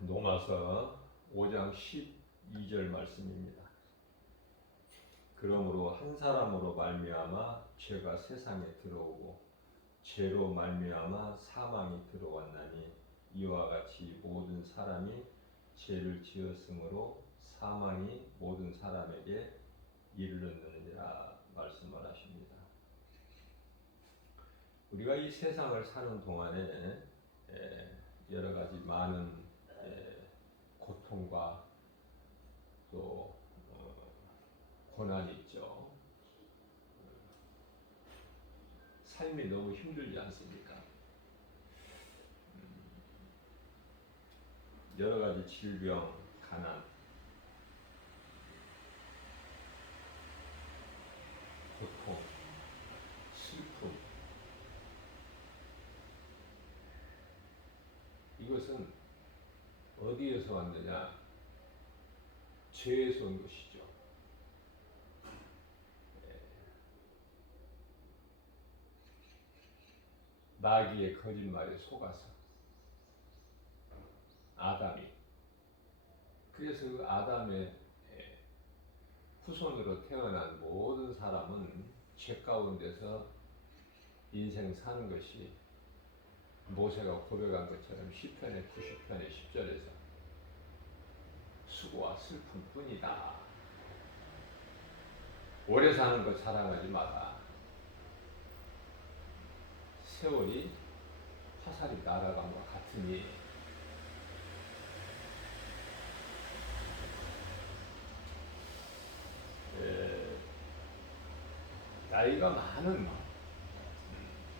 로마서 5장 12절 말씀입니다. 그러므로 한 사람으로 말미암아 죄가 세상에 들어오고 죄로 말미암아 사망이 들어왔나니 이와 같이 모든 사람이 죄를 지었으므로 사망이 모든 사람에게 이르렀느니라 말씀을 하십니다. 우리가 이 세상을 사는 동안에 여러 가지 많은 고통과 또 고난이 있죠. 삶이 너무 힘들지 않습니까? 여러 가지 질병, 가난, 고통, 슬픔. 이것은 어디에서 왔느냐? 죄에서 온 것이죠. 마귀의 거짓말에 속아서 아담이, 그래서 그 아담의 후손으로 태어난 모든 사람은 죄 가운데서 인생 사는 것이 모세가 고백한 것처럼 시편의 90편의 10절에서 수고와 슬픔뿐이다. 오래 사는 것 자랑하지 마라. 세월이 화살이 날아감과 같으니 나이가 많은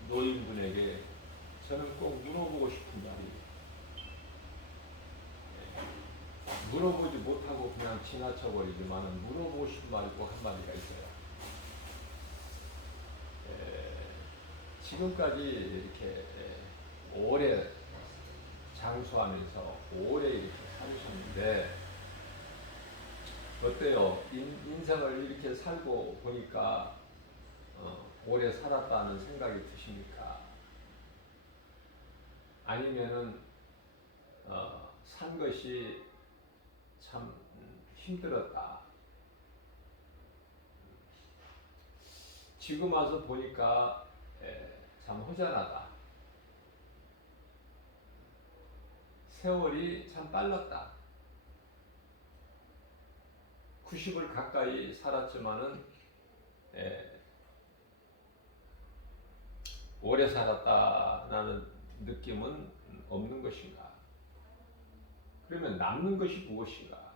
노인분에게 저는 꼭 물어보고 싶은 말이, 물어보지 못하고 그냥 지나쳐버리지만 물어보고 싶은 말이 꼭 한마디가 있어요. 지금까지 이렇게 오래 장수하면서 오래 이렇게 살으셨는데 어때요? 인생을 이렇게 살고 보니까 오래 살았다는 생각이 드십니까? 아니면은 산 것이 참 힘들었다. 지금 와서 보니까 참 허전하다. 세월이 참 빨랐다. 90을 가까이 살았지만은 오래 살았다라는 느낌은 없는 것인가? 그러면 남는 것이 무엇인가?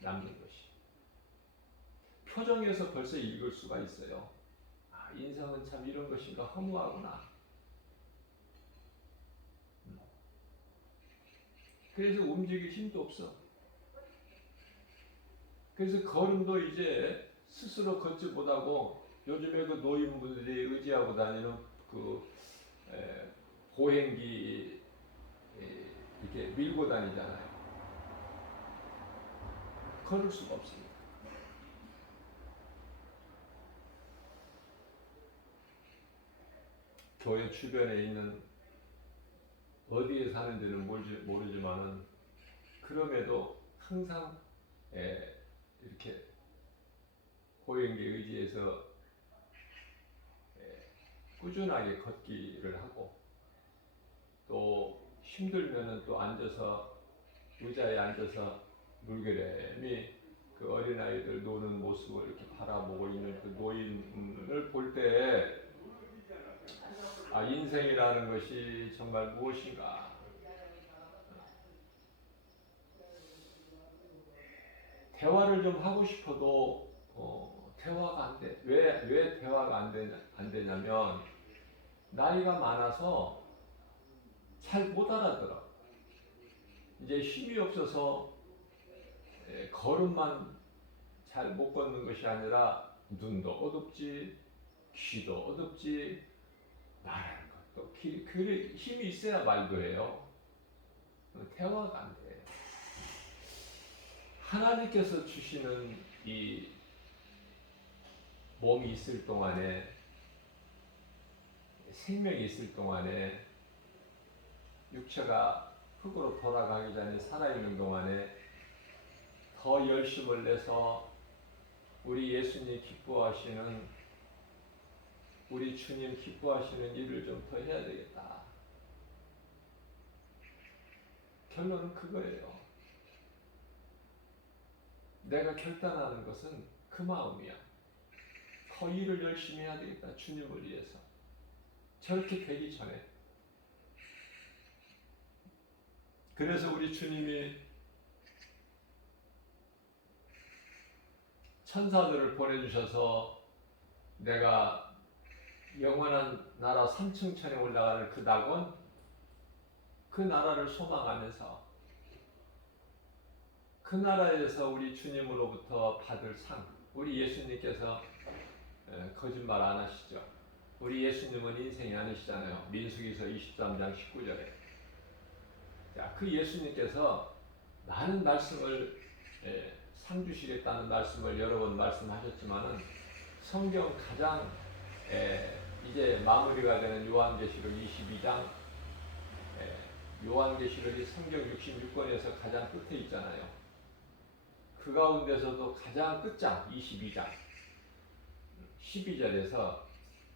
남는 것이. 표정에서 벌써 읽을 수가 있어요. 아, 인생은 참 이런 것인가, 허무하구나. 그래서 움직일 힘도 없어. 그래서 걸음도 이제 스스로 걷지 못하고 요즘에 그 노인분들이 의지하고 다니는 그 보행기 이렇게 밀고 다니잖아요. 걸을 수가 없습니다. 교회 주변에 있는 어디에 사는지는 모르지만은 그럼에도 항상 이렇게 보행기 의지해서 꾸준하게 걷기를 하고 또 힘들면은 또 앉아서 의자에 앉아서 물결에 그 어린아이들 노는 모습을 이렇게 바라보고 있는 그 노인을 볼 때 아, 인생이라는 것이 정말 무엇인가? 대화를 좀 하고 싶어도 대화가 안 돼. 왜 대화가 안 되냐면 나이가 많아서 잘 못 알아들어. 이제 힘이 없어서 걸음만 잘 못 걷는 것이 아니라 눈도 어둡지, 귀도 어둡지, 말하는 것도 힘이 있어야 말도 해요. 대화가 안 돼. 하나님께서 주시는 이 몸이 있을 동안에, 생명이 있을 동안에 육체가 흙으로 돌아가기 전에 살아있는 동안에 더 열심을 내서 우리 예수님 기뻐하시는, 우리 주님 기뻐하시는 일을 좀 더 해야 되겠다. 결론은 그거예요. 내가 결단하는 것은 그 마음이야. 더 일을 열심히 해야 되겠다. 주님을 위해서. 저렇게 되기 전에. 그래서 우리 주님이 천사들을 보내주셔서 내가 영원한 나라 삼층천에 올라가는 그 낙원, 그 나라를 소망하면서 그 나라에서 우리 주님으로부터 받을 상, 우리 예수님께서 거짓말 안 하시죠. 우리 예수님은 인생이 아니시잖아요. 민수기서 23장 19절에. 자, 그 예수님께서 많은 말씀을 상 주시겠다는 말씀을 여러 번 말씀하셨지만은 성경 가장 이제 마무리가 되는 요한계시록 22장, 요한계시록이 성경 66권에서 가장 끝에 있잖아요. 그 가운데서도 가장 끝장 22장 12절에서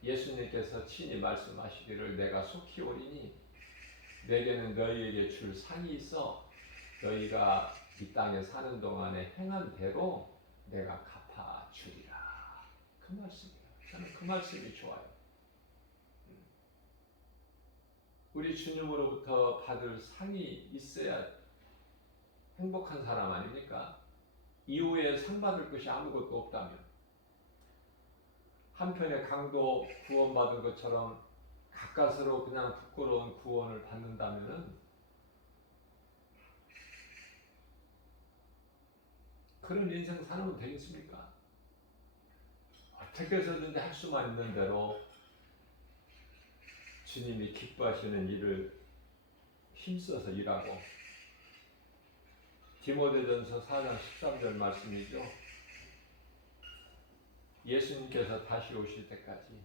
예수님께서 친히 말씀하시기를 내가 속히 오리니 내게는 너희에게 줄 상이 있어 너희가 이 땅에 사는 동안에 행한 대로 내가 갚아주리라. 그 말씀이에요. 저는 그 말씀이 좋아요. 우리 주님으로부터 받을 상이 있어야 행복한 사람 아닙니까? 이후에 상 받을 것이 아무것도 없다면, 한편의 강도 구원받은 것처럼 가까스로 그냥 부끄러운 구원을 받는다면은 그런 인생 살면 되겠습니까? 어떻게 해서든지 할 수만 있는 대로 주님이 기뻐하시는 일을 힘써서 일하고, 디모데전서 4장 13절 말씀이죠. 예수님께서 다시 오실 때까지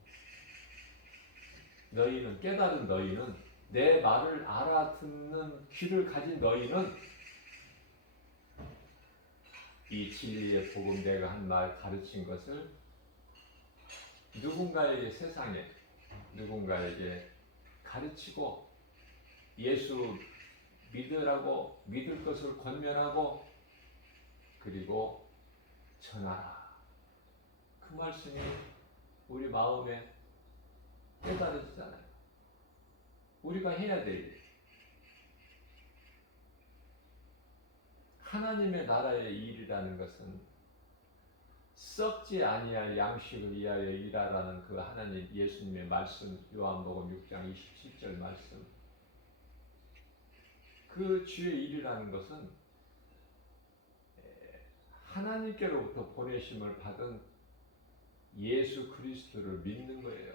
너희는, 깨달은 너희는, 내 말을 알아듣는 귀를 가진 너희는 이 진리의 복음, 내가 한 말 가르친 것을 누군가에게, 세상에 누군가에게 가르치고 예수 믿으라고, 믿을 것을 권면하고 그리고 전하라. 그 말씀이 우리 마음에 깨달아지잖아요. 우리가 해야 될 일. 하나님의 나라의 일이라는 것은 썩지 아니할 양식을 위하여 일하라는 그 하나님 예수님의 말씀, 요한복음 6장 27절 말씀. 그 주의 일이라는 것은 하나님께로부터 보내심을 받은 예수 그리스도를 믿는 거예요.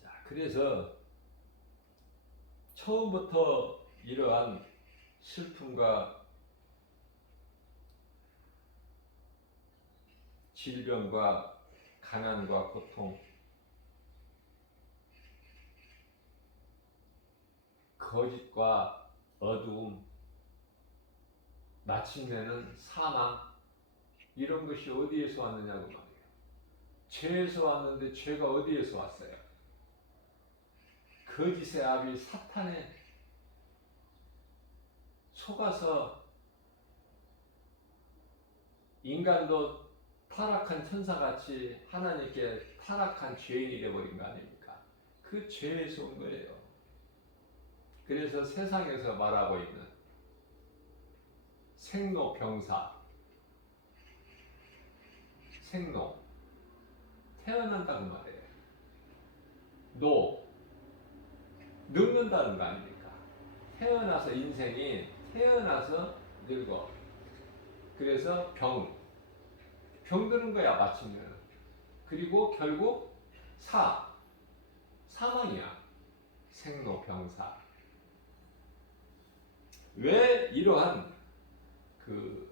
자, 그래서 처음부터 이러한 슬픔과 질병과 가난과 고통, 거짓과 어두움, 마침내는 사망, 이런 것이 어디에서 왔느냐고 말이에요. 죄에서 왔는데 죄가 어디에서 왔어요? 거짓의 아비 사탄에 속아서 인간도 타락한 천사같이 하나님께 타락한 죄인이 되어버린 거 아닙니까? 그 죄에서 온 거예요. 그래서 세상에서 말하고 있는 생로병사, 생로, 태어난다는 말이에요. 늙는다는 거 아닙니까? 태어나서, 인생이 태어나서 늙어. 그래서 병드는 거야, 마침내는. 그리고 결국 사망이야. 생로병사. 왜 이러한 그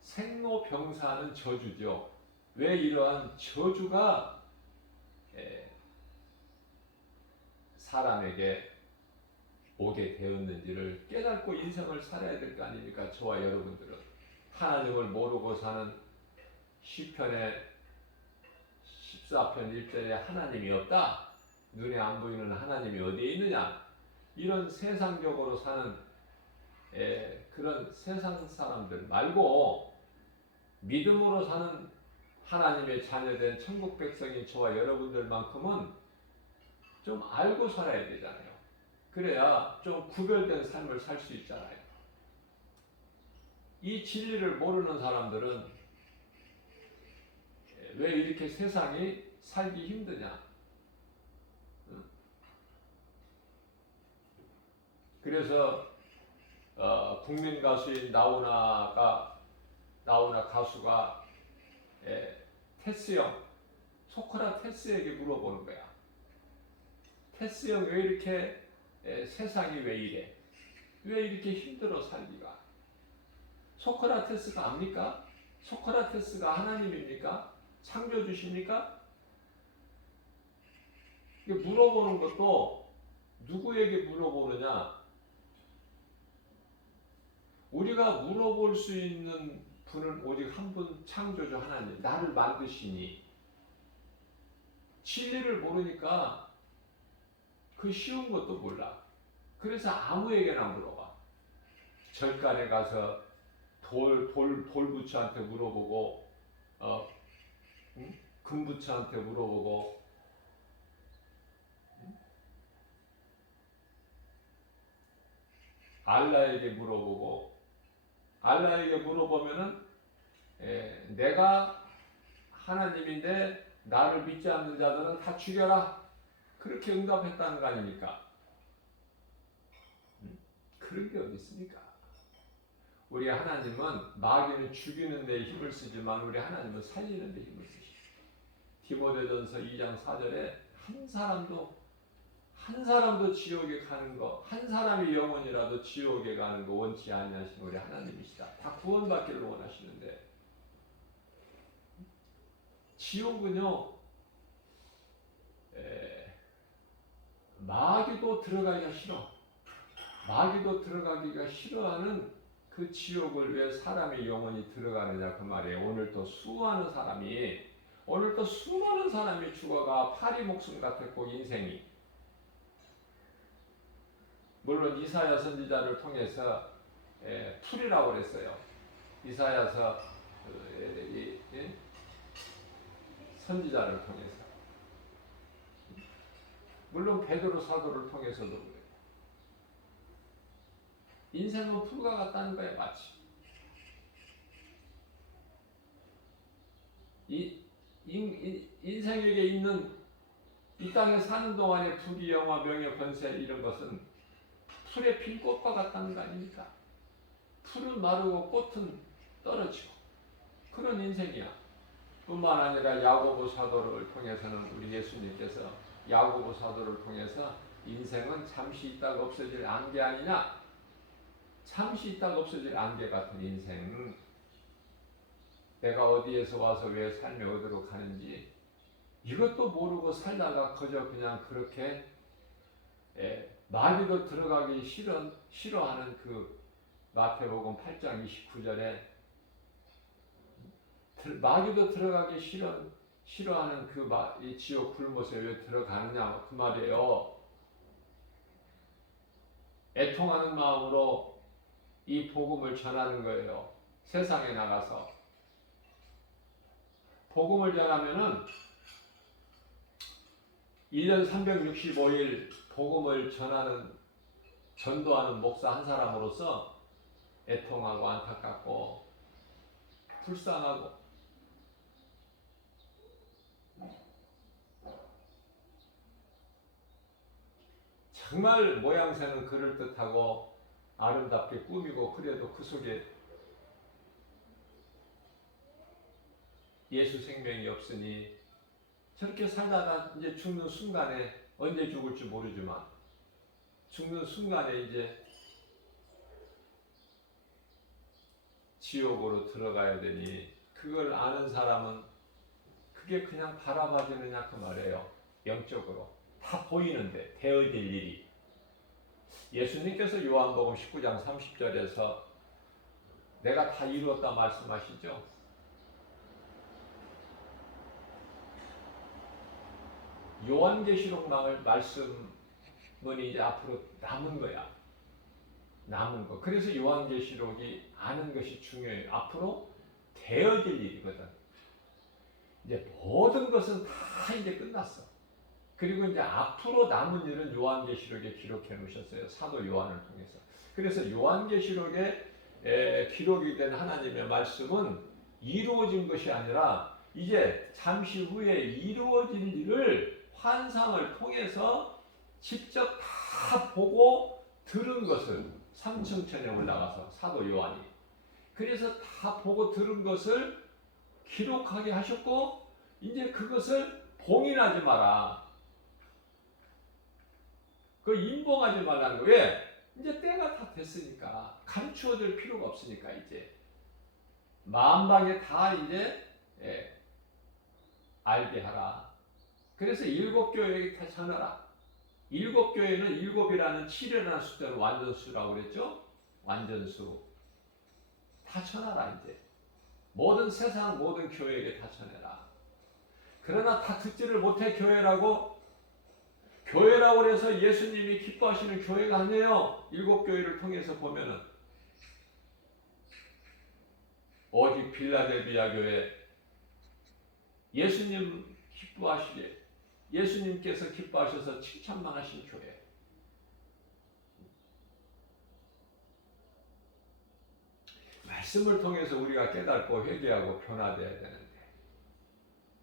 생로병사는 저주죠. 왜 이러한 저주가 사람에게 오게 되었는지를 깨닫고 인생을 살아야 될 거 아닙니까? 저와 여러분들은 하나님을 모르고 사는 시편의 14편 1절에 하나님이 없다. 눈에 안 보이는 하나님이 어디에 있느냐? 이런 세상적으로 사는 그런 세상 사람들 말고 믿음으로 사는 하나님의 자녀된 천국 백성인 저와 여러분들만큼은 좀 알고 살아야 되잖아요. 그래야 좀 구별된 삶을 살 수 있잖아요. 이 진리를 모르는 사람들은 왜 이렇게 세상이 살기 힘드냐? 그래서 국민 가수인 나훈아 가수가 소크라테스에게 물어보는 거야. 테스 형, 왜 이렇게 세상이 왜 이래? 왜 이렇게 힘들어 살기가? 소크라테스가 압니까? 소크라테스가 하나님입니까? 창조주십니까? 물어보는 것도 누구에게 물어보느냐? 우리가 물어볼 수 있는 분은 오직 한 분, 창조주 하나님, 나를 만드시니. 진리를 모르니까 그 쉬운 것도 몰라. 그래서 아무에게나 물어봐. 절간에 가서 돌부처한테 물어보고, 금부처한테 물어보고, 알라에게 물어보고, 알라에게 물어보면은 내가 하나님인데 나를 믿지 않는 자들은 다 죽여라. 그렇게 응답했다는 거 아닙니까? 그런 게 어디 있습니까? 우리 하나님은 마귀는 죽이는 데 힘을 쓰지만 우리 하나님은 살리는 데 힘을 쓰시죠. 디모데전서 2장 4절에 한 사람도 지옥에 가는 거, 한 사람이 영혼이라도 지옥에 가는 거 원치 아니하신 우리 하나님이시다. 다 구원받기를 원하시는데 지옥은요, 마귀도 들어가기가 싫어. 마귀도 들어가기가 싫어하는 그 지옥을 왜 사람의 영혼이 들어가느냐 그 말이에요. 오늘도 수많은 사람이 죽어가 파리 목숨 같았고 인생이. 물론 이사야 선지자를 통해서 풀이라고 그랬어요. 이사야서 선지자를 통해서. 물론 베드로 사도를 통해서도 그래요. 인생은 풀과 같다는 거예요, 마치. 인생에게 있는 이 땅에 사는 동안의 부귀, 영화, 명예, 권세 이런 것은 풀에 핀 꽃과 같다는 거 아닙니까? 풀은 마르고 꽃은 떨어지고 그런 인생이야. 뿐만 아니라 야고보 사도를 통해서는 우리 예수님께서 야고보 사도를 통해서 인생은 잠시 있다가 없어질 안개 아니냐? 잠시 있다가 없어질 안개 같은 인생. 내가 어디에서 와서 왜 삶이 어디로 가는지 이것도 모르고 살다가 그저 그냥 그렇게 마귀도 들어가기 싫어하는 그 마태복음 8장 29절에 마귀도 들어가기 싫어하는 이 지옥 불못에 왜 들어가느냐 그 말이에요. 애통하는 마음으로 이 복음을 전하는 거예요. 세상에 나가서 복음을 전하면은 1년 365일 복음을 전도하는 목사 한 사람으로서 애통하고 안타깝고 불쌍하고 정말 모양새는 그럴듯하고 아름답게 꾸미고 그래도 그 속에 예수 생명이 없으니 저렇게 살다가 이제 죽는 순간에 언제 죽을지 모르지만 죽는 순간에 이제 지옥으로 들어가야 되니 그걸 아는 사람은 그게 그냥 바라봐지느냐 그 말이에요. 영적으로 다 다 보이는데 되어질 일이. 예수님께서 요한복음 19장 30절에서 내가 다 이루었다 말씀하시죠. 요한계시록 말씀은 이제 앞으로 남은 거야. 남은 거. 그래서 요한계시록이 아는 것이 중요해요. 앞으로 되어질 일이거든. 이제 모든 것은 다 이제 끝났어. 그리고 이제 앞으로 남은 일은 요한계시록에 기록해 놓으셨어요. 사도 요한을 통해서. 그래서 요한계시록에 기록이 된 하나님의 말씀은 이루어진 것이 아니라 이제 잠시 후에 이루어질 일을 환상을 통해서 직접 다 보고 들은 것을 삼층천에 올라가서 사도 요한이 그래서 다 보고 들은 것을 기록하게 하셨고 이제 그것을 봉인하지 마라. 그 인봉하지 말라는 거예요. 왜? 이제 때가 다 됐으니까 감추어둘 필요가 없으니까 이제 만방에 다 이제 알게 하라. 그래서 7교회에게 다 전하라. 7교회는 7이라는 7이라는 숫자로 완전수라고 그랬죠? 완전수. 다 전하라 이제. 모든 세상 모든 교회에게 다 전해라. 그러나 다 듣지를 못해 교회라고 해서 예수님이 기뻐하시는 교회가 아니에요. 7교회를 통해서 보면은 오직 빌라델비아 교회 예수님 기뻐하시게 예수님께서 기뻐하셔서 칭찬만 하신 교회. 말씀을 통해서 우리가 깨닫고 회개하고 변화되어야 되는데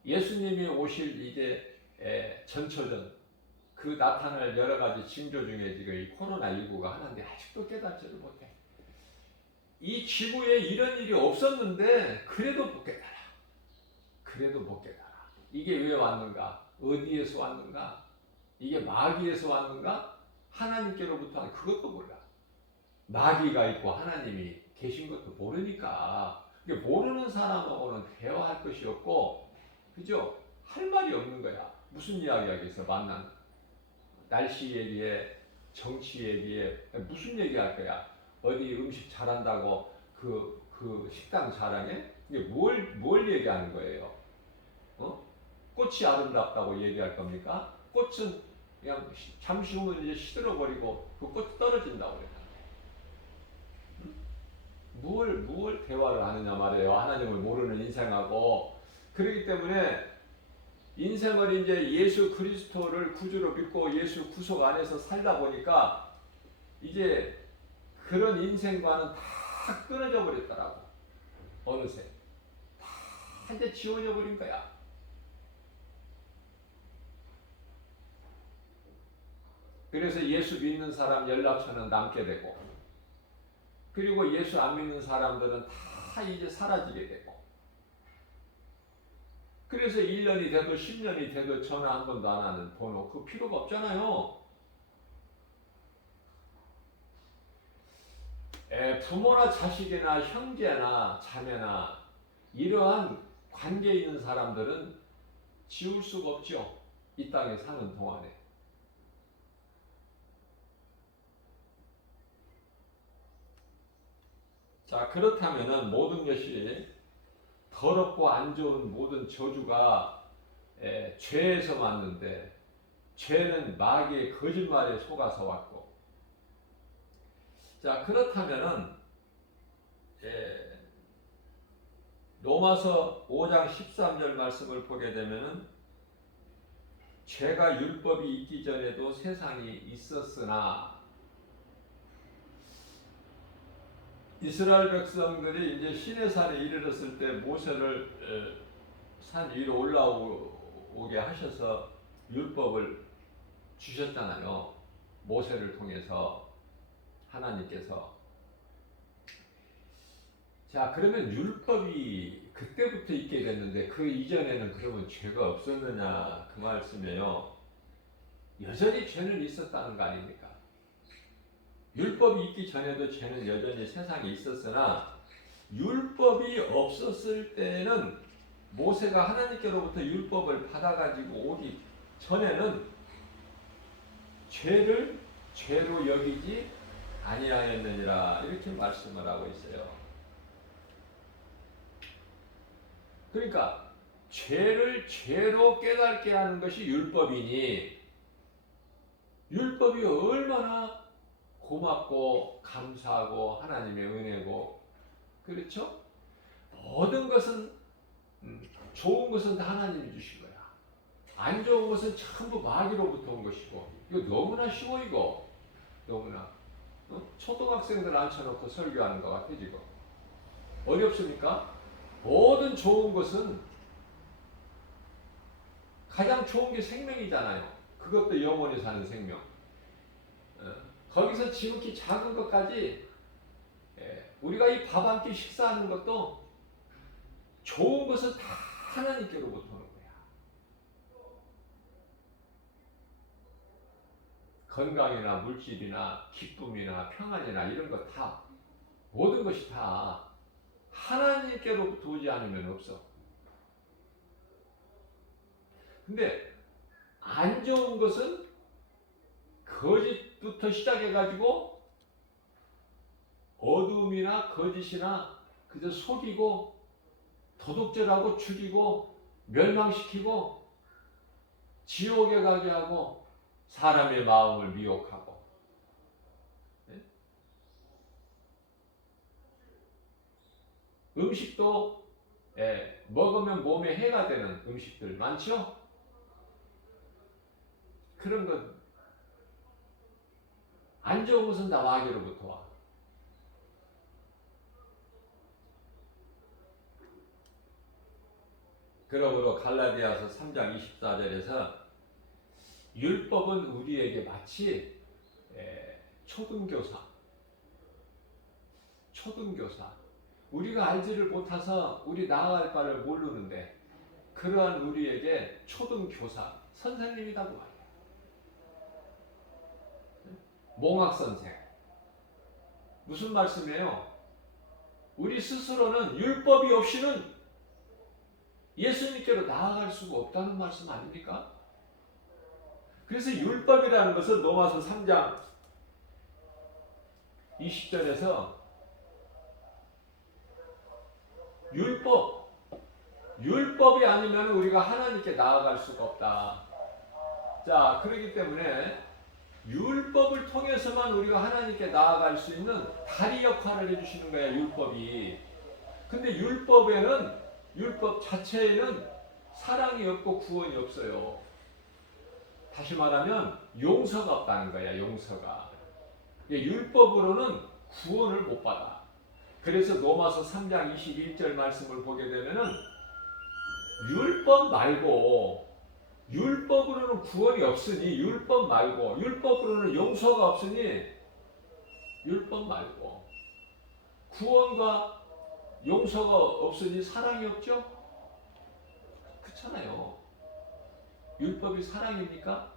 예수님이 오실 이제 전초전 그 나타날 여러 가지 징조 중에 지금 이 코로나19가 하나인데 아직도 깨닫지를 못해. 이 지구에 이런 일이 없었는데 그래도 못 깨달아. 그래도 못 깨달아. 이게 왜 왔는가? 어디에서 왔는가? 이게 마귀에서 왔는가? 하나님께로부터 그것도 몰라. 마귀가 있고 하나님이 계신 것도 모르니까 모르는 사람하고는 대화할 것이 없고 그죠? 할 말이 없는 거야. 무슨 이야기하겠어? 만난 날씨 얘기에 정치 얘기에 무슨 얘기할 거야? 어디 음식 잘한다고 그 식당 자랑해? 이게 뭘 얘기하는 거예요? 꽃이 아름답다고 얘기할 겁니까? 꽃은 그냥 잠시 후면 이제 시들어버리고 그 꽃이 떨어진다고 그래요. 뭘 대화를 하느냐 말이에요. 하나님을 모르는 인생하고. 그렇기 때문에 인생을 이제 예수 그리스도를 구주로 믿고 예수 구속 안에서 살다 보니까 이제 그런 인생과는 다 끊어져 버렸더라고. 어느새 다 이제 지워져 버린 거야. 그래서 예수 믿는 사람 연락처는 남게 되고 그리고 예수 안 믿는 사람들은 다 이제 사라지게 되고 그래서 1년이 돼도 10년이 돼도 전화 한 번도 안 하는 번호 그 필요가 없잖아요. 부모나 자식이나 형제나 자매나 이러한 관계 있는 사람들은 지울 수가 없죠. 이 땅에 사는 동안에. 자, 그렇다면은 모든 것이 더럽고 안 좋은 모든 저주가 죄에서 왔는데 죄는 마귀의 거짓말에 속아서 왔고 자, 그렇다면은 로마서 5장 13절 말씀을 보게 되면은 죄가 율법이 있기 전에도 세상이 있었으나 이스라엘 백성들이 이제 시내산에 이르렀을 때 모세를 산 위로 올라오게 하셔서 율법을 주셨잖아요. 모세를 통해서 하나님께서. 자, 그러면 율법이 그때부터 있게 됐는데 그 이전에는 그러면 죄가 없었느냐 그 말씀이에요. 여전히 죄는 있었다는 거 아닙니까? 율법이 있기 전에도 죄는 여전히 세상에 있었으나 율법이 없었을 때는 모세가 하나님께로부터 율법을 받아가지고 오기 전에는 죄를 죄로 여기지 아니하였느니라 이렇게 말씀을 하고 있어요. 그러니까 죄를 죄로 깨닫게 하는 것이 율법이니 율법이 얼마나 고맙고 감사하고 하나님의 은혜고 그렇죠? 모든 것은 좋은 것은 다 하나님이 주신 거야. 안 좋은 것은 전부 마귀로부터 온 것이고 이거 너무나 쉬워 이거 너무나 초등학생들 앉혀놓고 설교하는 것 같아 지금 어렵습니까? 모든 좋은 것은 가장 좋은 게 생명이잖아요. 그것도 영원히 사는 생명. 거기서 지극히 작은 것까지 우리가 이 밥 한 끼 식사하는 것도 좋은 것은 다 하나님께로부터 오는 거야. 건강이나 물질이나 기쁨이나 평안이나 이런 것 다 모든 것이 다 하나님께로부터 오지 않으면 없어. 근데 안 좋은 것은 거짓부터 시작해가지고 어둠이나 거짓이나 그저 속이고 도둑질하고 죽이고 멸망시키고 지옥에 가게 하고 사람의 마음을 미혹하고 네? 음식도 먹으면 몸에 해가 되는 음식들 많죠? 그런 것 안 좋은 것은 다 마귀로부터 와. 그러므로 갈라디아서 3장 24절에서 율법은 우리에게 마치 초등교사 우리가 알지를 못해서 우리 나아갈 바를 모르는데 그러한 우리에게 초등교사 선생님이라고 말해요. 몽학선생 무슨 말씀이에요? 우리 스스로는 율법이 없이는 예수님께로 나아갈 수가 없다는 말씀 아닙니까? 그래서 율법이라는 것은 로마서 3장 20절에서 율법이 아니면 우리가 하나님께 나아갈 수가 없다. 자, 그렇기 때문에 율법을 통해서만 우리가 하나님께 나아갈 수 있는 다리 역할을 해주시는 거야, 율법이. 근데 율법 자체에는 사랑이 없고 구원이 없어요. 다시 말하면 용서가 없다는 거야, 용서가. 율법으로는 구원을 못 받아. 그래서 로마서 3장 21절 말씀을 보게 되면은 율법으로는 구원이 없으니 율법으로는 용서가 없으니 율법 말고 구원과 용서가 없으니 사랑이 없죠? 그렇잖아요. 율법이 사랑입니까?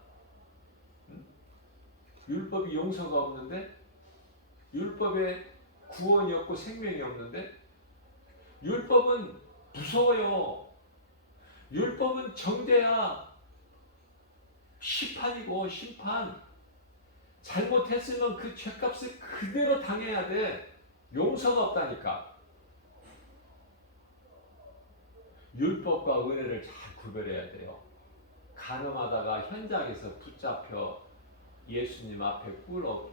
율법이 용서가 없는데 율법에 구원이 없고 생명이 없는데 율법은 무서워요. 율법은 정죄야. 심판이고 심판. 잘못했으면 그 죄값을 그대로 당해야 돼. 용서가 없다니까. 율법과 은혜를 잘 구별해야 돼요. 간음하다가 현장에서 붙잡혀 예수님 앞에 꿇어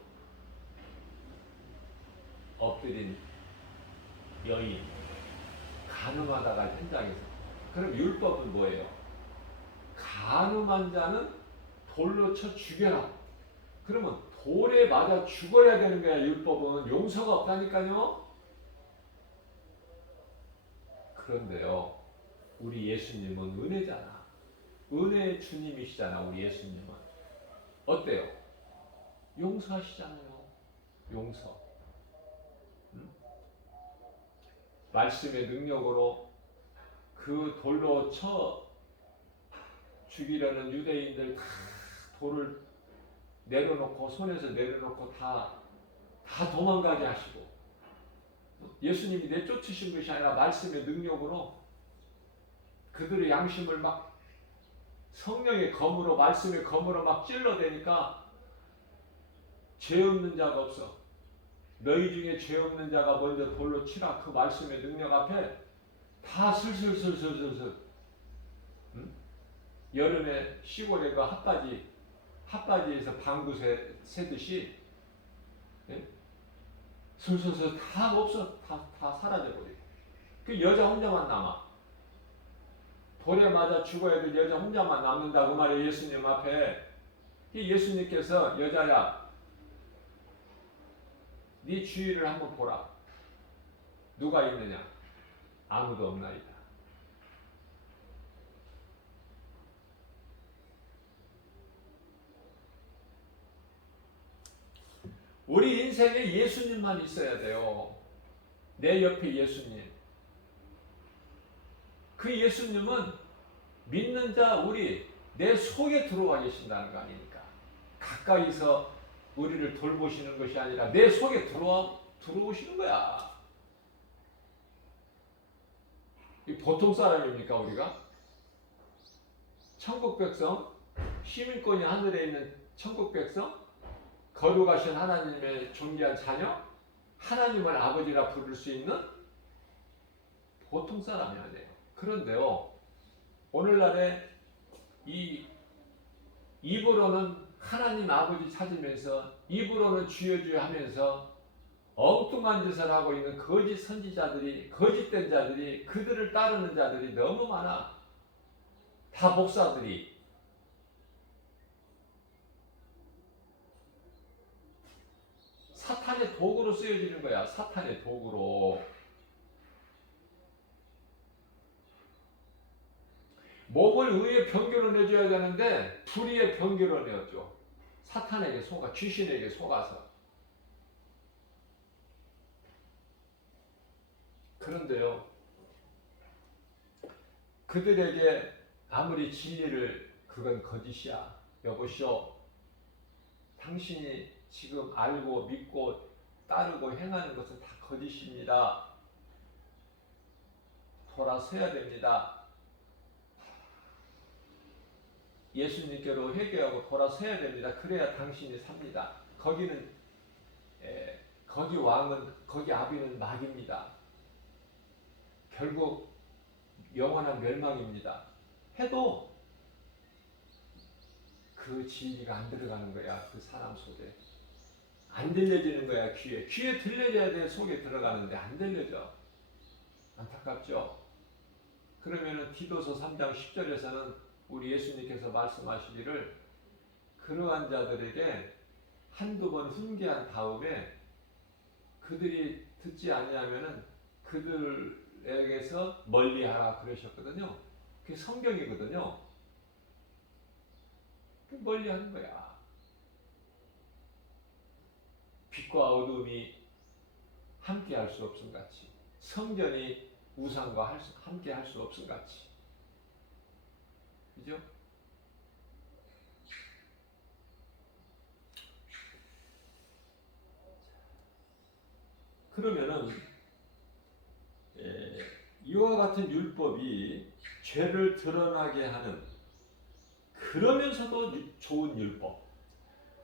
엎드린 여인, 간음하다가 현장에서. 그럼 율법은 뭐예요? 간음한 자는 돌로 쳐 죽여라. 그러면 돌에 맞아 죽어야 되는 거야. 율법은 용서가 없다니까요. 그런데요, 우리 예수님은 은혜잖아. 은혜의 주님이시잖아. 우리 예수님은 어때요? 용서하시잖아요. 용서. 말씀의 능력으로 그 돌로 쳐 죽이려는 유대인들 다 돌을 내려놓고 손에서 내려놓고 다 도망가게 하시고 예수님이 내쫓으신 것이 아니라 말씀의 능력으로 그들의 양심을 막 성령의 검으로 말씀의 검으로 막 찔러대니까 죄 없는 자가 없어. 너희 중에 죄 없는 자가 먼저 돌로 치라. 그 말씀의 능력 앞에 다 슬슬슬슬슬슬. 응? 여름에 시골에 그 핫바지에서 방구 새듯이, 예? 슬슬슬 다 없어. 다 사라져버려. 그 여자 혼자만 남아. 돌에 맞아 죽어야 될 여자 혼자만 남는다고 말이에요. 예수님 앞에. 예수님께서 여자야, 네 주위를 한번 보라. 누가 있느냐? 아무도 없나이다. 우리 인생에 예수님만 있어야 돼요. 내 옆에 예수님. 그 예수님은 믿는 자 우리 내 속에 들어와 계신다는 거 아닙니까? 가까이서 우리를 돌보시는 것이 아니라 내 속에 들어오시는 거야. 보통 사람입니까 우리가? 천국 백성, 시민권이 하늘에 있는 천국 백성, 거룩하신 하나님의 존귀한 자녀, 하나님을 아버지라 부를 수 있는 보통 사람이 아니에요. 그런데요, 오늘날에 이 입으로는 하나님 아버지 찾으면서 입으로는 주여 주여 하면서 엉뚱한 짓을 하고 있는 거짓 선지자들이, 거짓된 자들이, 그들을 따르는 자들이 너무 많아. 다 목사들이. 사탄의 도구로 쓰여지는 거야. 사탄의 도구로. 몸을 의의 병기로 내줘야 되는데 불의의 병기로 내었죠. 사탄에게 속아, 귀신에게 속아서. 그런데요, 그들에게 아무리 진리를, 그건 거짓이야. 여보시오, 당신이 지금 알고 믿고 따르고 행하는 것은 다 거짓입니다. 돌아서야 됩니다. 예수님께로 회개하고 돌아서야 됩니다. 그래야 당신이 삽니다. 거기는 거기 왕은, 거기 아비는 낙입니다. 결국 영원한 멸망입니다. 해도 그 진리가 안 들어가는 거야. 그 사람 속에 안 들려지는 거야. 귀에 들려져야 돼. 속에 들어가는데 안 들려져. 안타깝죠. 그러면은 디도서 3장 10절에서는 우리 예수님께서 말씀하시기를, 그러한 자들에게 한두 번 훈계한 다음에 그들이 듣지 아니하면은 그들에게서 멀리하라 그러셨거든요. 그게 성경이거든요. 멀리하는 거야. 빛과 어둠이 함께 할 수 없음 같이, 성전이 우상과 함께 할 수 없음 같이. 그죠? 그러면은 이와 같은 율법이 죄를 드러나게 하는, 그러면서도 좋은 율법.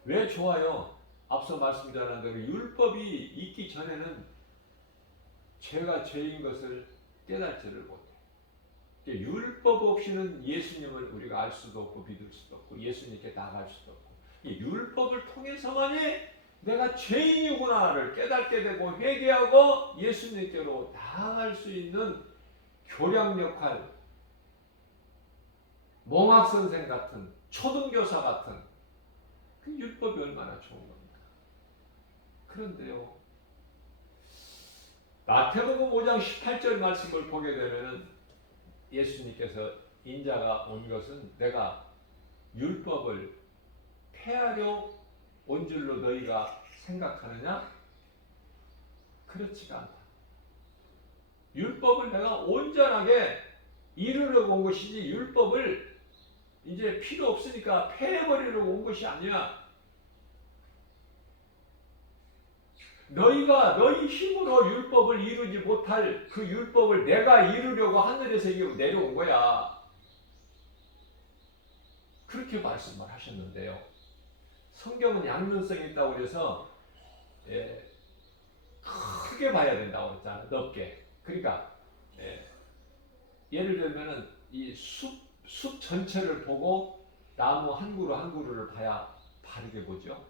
왜 좋아요? 앞서 말씀드린 대로 율법이 있기 전에는 죄가 죄인 것을 깨닫지를 못해. 율법 없이는 예수님을 우리가 알 수도 없고 믿을 수도 없고 예수님께 나갈 수도 없고, 이 율법을 통해서만이 내가 죄인이구나를 깨닫게 되고 회개하고 예수님께로 나아갈 수 있는 교량 역할, 몽학선생 같은, 초등교사 같은 그 율법이 얼마나 좋은 겁니까? 그런데요, 마태복음 5장 18절 말씀을 보게 되면은 예수님께서 인자가 온 것은 내가 율법을 폐하려 온 줄로 너희가 생각하느냐? 그렇지가 않다. 율법을 내가 온전하게 이루려고 온 것이지, 율법을 이제 필요 없으니까 폐해버리려고 온 것이 아니야. 너희가 너희 힘으로 율법을 이루지 못할 그 율법을 내가 이루려고 하늘에서 내려온 거야. 그렇게 말씀을 하셨는데요. 성경은 양면성이 있다고 그래서 예, 크게 봐야 된다고 그랬잖아. 넓게. 그러니까 예, 예를 들면은 이 숲 전체를 보고 나무 한 그루 한 그루를 봐야 바르게 보죠.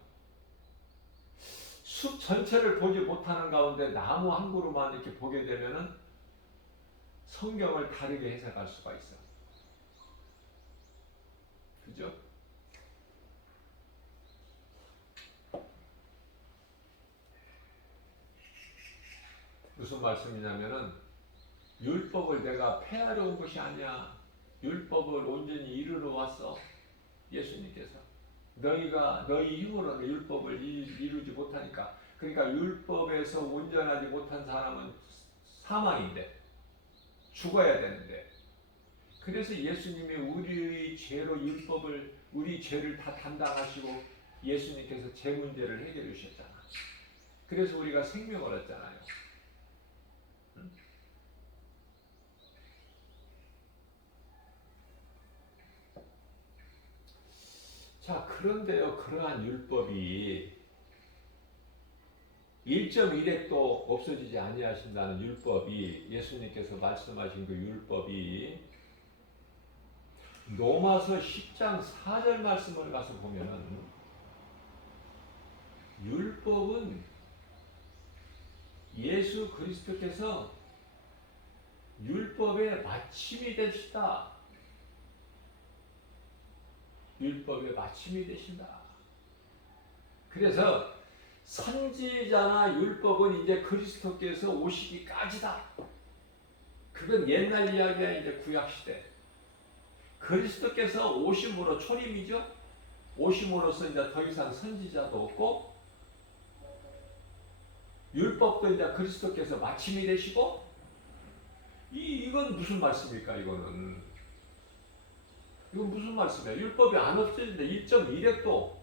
숲 전체를 보지 못하는 가운데 나무 한 그루만 이렇게 보게 되면은 성경을 다르게 해석할 수가 있어. 그죠? 무슨 말씀이냐면은 율법을 내가 폐하려 온 것이 아니야. 율법을 온전히 이루러 왔어. 예수님께서. 너희가 너희 힘으로는 율법을 이루지 못하니까. 그러니까 율법에서 온전하지 못한 사람은 사망인데 죽어야 되는데. 그래서 예수님이 우리의 죄로 율법을 우리 죄를 다 담당하시고 예수님께서 죄 문제를 해결해 주셨잖아. 그래서 우리가 생명을 얻잖아요. 자, 그런데요, 그러한 율법이 1.1핵도 없어지지 아니하신다는 율법이 예수님께서 말씀하신 그 율법이 로마서 10장 4절 말씀을 가서 보면은 율법은 예수 그리스도께서 율법의 마침이 되시다. 율법의 마침이 되신다. 그래서 선지자나 율법은 이제 그리스도께서 오시기까지다. 그건 옛날 이야기야. 이제 구약시대. 그리스도께서 오심으로 초림이죠. 오심으로써 이제 더 이상 선지자도 없고 율법도 이제 그리스도께서 마침이 되시고 이건 무슨 말씀입니까? 이건 무슨 말씀이에요? 율법이 안 없어진다. 1.1핵도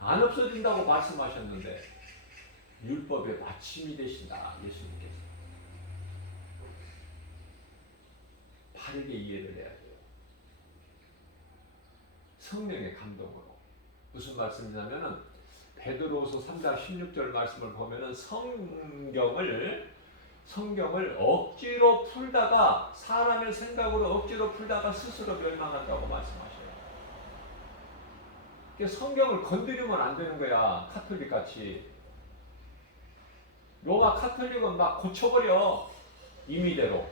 안 없어진다고 말씀하셨는데 율법의 마침이 되신다. 예수님께서. 바르게 이해를 해야 돼요. 성령의 감동으로. 무슨 말씀이냐면은 베드로후서 3장 16절 말씀을 보면은 성경을 억지로 풀다가 사람의 생각으로 억지로 풀다가 스스로 멸망한다고 말씀하셔요. 성경을 건드리면 안 되는 거야. 카톨릭 같이. 로마 카톨릭은 막 고쳐버려. 임의대로.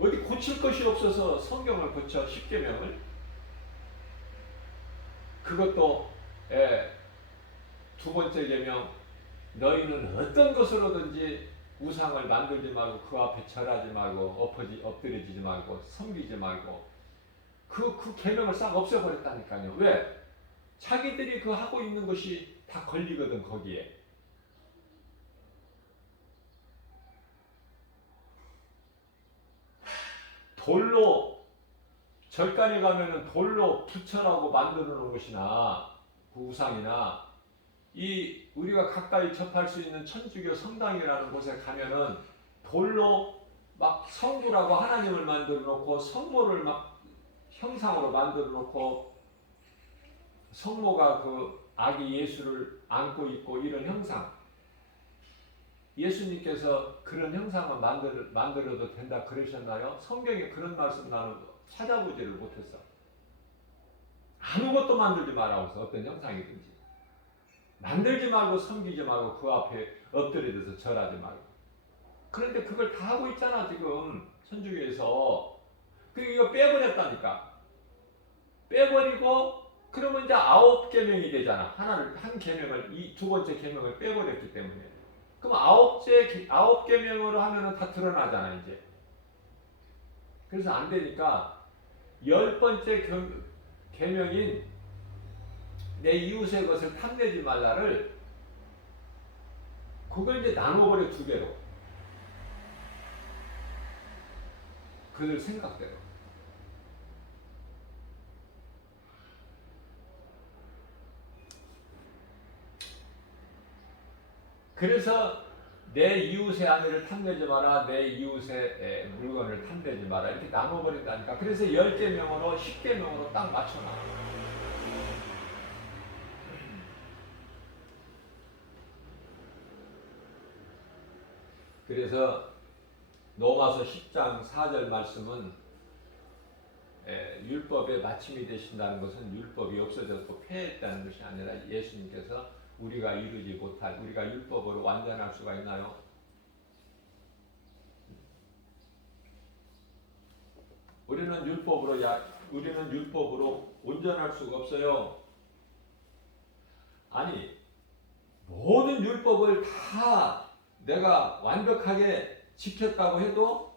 어디 고칠 것이 없어서 성경을 고쳐. 10계명을. 그것도 두 번째 계명, 너희는 어떤 것으로든지 우상을 만들지 말고 그 앞에 절하지 말고 엎드려지지 말고 섬기지 말고 그 계명을 싹 없애버렸다니까요. 왜? 자기들이 그 하고 있는 것이 다 걸리거든. 거기에. 돌로 절간에 가면은 돌로 부처라고 만들어 놓은 것이나 그 우상이나 이 우리가 가까이 접할 수 있는 천주교 성당이라는 곳에 가면은 돌로 막 성부라고 하나님을 만들어 놓고 성모를 막 형상으로 만들어 놓고 성모가 그 아기 예수를 안고 있고 이런 형상. 예수님께서 그런 형상을 만들어도 된다 그러셨나요? 성경에 그런 말씀 나는 찾아보지를 못했어. 아무것도 만들지 말라고 어떤 형상이든지. 만들지 말고 섬기지 말고 그 앞에 엎드려져서 절하지 말고. 그런데 그걸 다 하고 있잖아 지금 천주교에서. 그리고 이거 빼버렸다니까. 빼버리고 그러면 이제 9계명이 되잖아. 한 계명을 이 두 번째 계명을 빼버렸기 때문에. 그럼 9계명으로 하면은 다 드러나잖아 이제. 그래서 안 되니까 10번째 계명인 내 이웃의 것을 탐내지 말라를 그걸 이제 나눠버려 두 개로. 그들 생각대로. 그래서 내 이웃의 아내를 탐내지 마라, 내 이웃의 물건을 탐내지 마라, 이렇게 나눠버린다니까. 그래서 10계명으로 10계명으로 딱 맞춰놔. 그래서 로마서 10장 4절 말씀은 율법의 마침이 되신다는 것은 율법이 없어졌고 폐했다는 것이 아니라 예수님께서 우리가 이루지 못할, 우리가 율법으로 완전할 수가 있나요? 우리는 율법으로 온전할 수가 없어요. 아니, 모든 율법을 다 내가 완벽하게 지켰다고 해도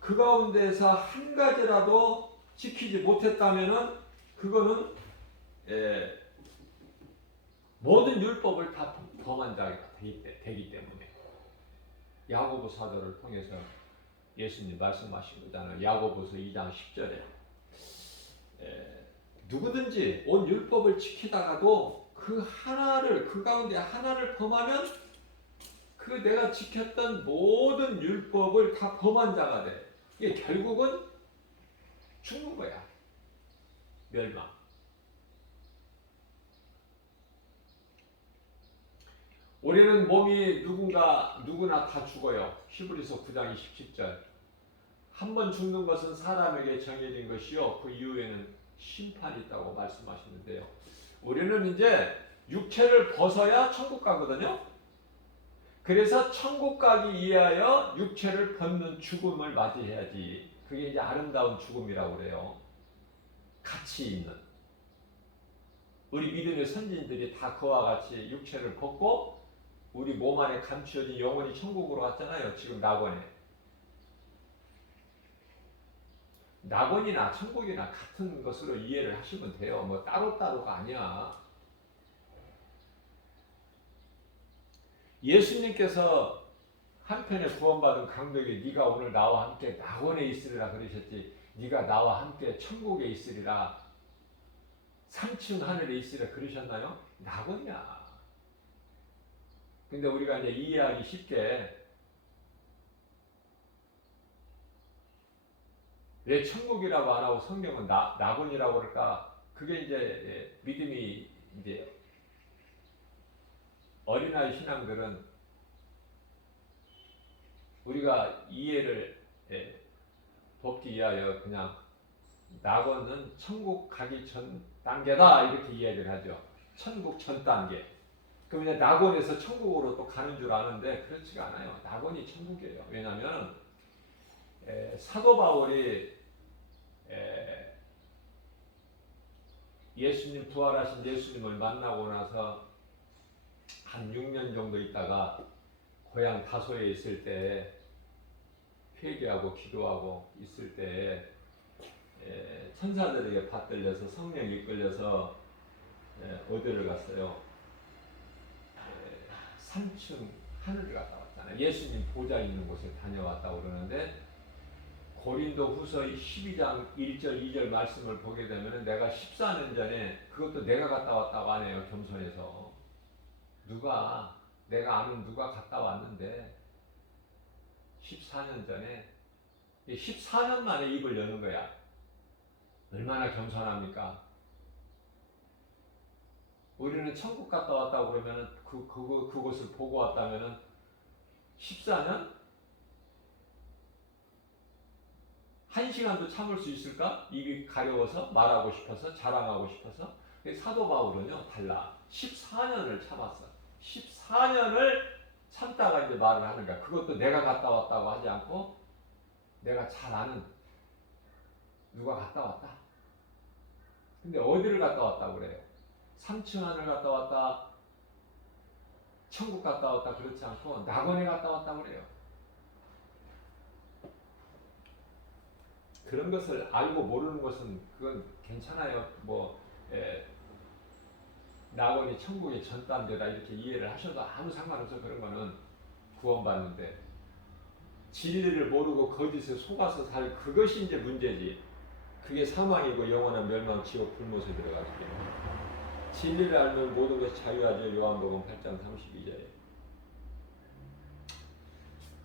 그 가운데서 한 가지라도 지키지 못했다면은 그거는 모든 율법을 다 범한 자가 되기 때문에 야고보 사도를 통해서 예수님 말씀하신 거잖아요. 야고보서 2장 10절에 누구든지 온 율법을 지키다가도 그 가운데 하나를 범하면 그 내가 지켰던 모든 율법을 다 범한 자가 돼. 이게 결국은 죽는 거야. 멸망. 우리는 몸이 누구나 다 죽어요. 히브리서 9장 27절. 한 번 죽는 것은 사람에게 정해진 것이요, 그 이후에는 심판이 있다고 말씀하시는데요. 우리는 이제 육체를 벗어야 천국 가거든요. 그래서 천국 가기 위하여 육체를 벗는 죽음을 맞이해야지. 그게 이제 아름다운 죽음이라고 그래요. 가치 있는. 우리 믿음의 선진들이 다 그와 같이 육체를 벗고 우리 몸 안에 감추어진 영혼이 천국으로 갔잖아요. 지금 낙원이나 천국이나 같은 것으로 이해를 하시면 돼요. 뭐 따로따로가 아니야. 예수님께서 한편에 구원받은 강도에게 네가 오늘 나와 함께 낙원에 있으리라 그러셨지, 네가 나와 함께 천국에 있으리라, 3층 하늘에 있으리라 그러셨나요? 낙원이야. 근데 우리가 이제 이해하기 쉽게 왜 천국이라고 안 하고 성경은 낙원이라고 그럴까? 그게 이제 믿음이 이제 어린아이 신앙들은 우리가 이해를 돕기 위하여 그냥 낙원은 천국 가기 전 단계다 이렇게 이야기를 하죠. 천국 전 단계. 그럼 이제 낙원에서 천국으로 또 가는 줄 아는데 그렇지가 않아요. 낙원이 천국이에요. 왜냐하면 사도 바울이 예수님, 부활하신 예수님을 만나고 나서 한 6년 정도 있다가 고향 다소에 있을 때 회개하고 기도하고 있을 때 천사들에게 받들려서 성령이 이끌려서 어디를 갔어요? 3층 하늘을 갔다 왔잖아요. 예수님 보좌 있는 곳에 다녀왔다고 그러는데 고린도 후서 12장 1절 2절 말씀을 보게 되면 내가 14년 전에 그것도 내가 갔다 왔다고 하네요. 겸손해서. 내가 아는 누가 갔다 왔는데 14년 전에 14년 만에 입을 여는 거야. 얼마나 겸손합니까? 우리는 천국 갔다 왔다고 그러면은 그곳을 보고 왔다면은 14년? 1시간도 참을 수 있을까? 입이 가려워서 말하고 싶어서 자랑하고 싶어서. 사도 바울은요 달라. 14년을 참았어. 14년을 참다가 이제 말을 하는 거야. 그것도 내가 갔다 왔다고 하지 않고 내가 잘 아는 누가 갔다 왔다. 근데 어디를 갔다 왔다고 그래요? 3층 하늘 갔다 왔다, 천국 갔다 왔다 그렇지 않고 낙원에 갔다 왔다고 그래요. 그런 것을 알고 모르는 것은 그건 괜찮아요. 낙원이 천국의 전 단계다 이렇게 이해를 하셔도 아무 상관없어. 그런 거는 구원받는데 진리를 모르고 거짓에 속아서 살 그것이 이제 문제지. 그게 사망이고 영원한 멸망 지옥 불못에 들어가기 때문에 진리를 알면 모든 것이 자유하죠. 요한복음 8장 32절에.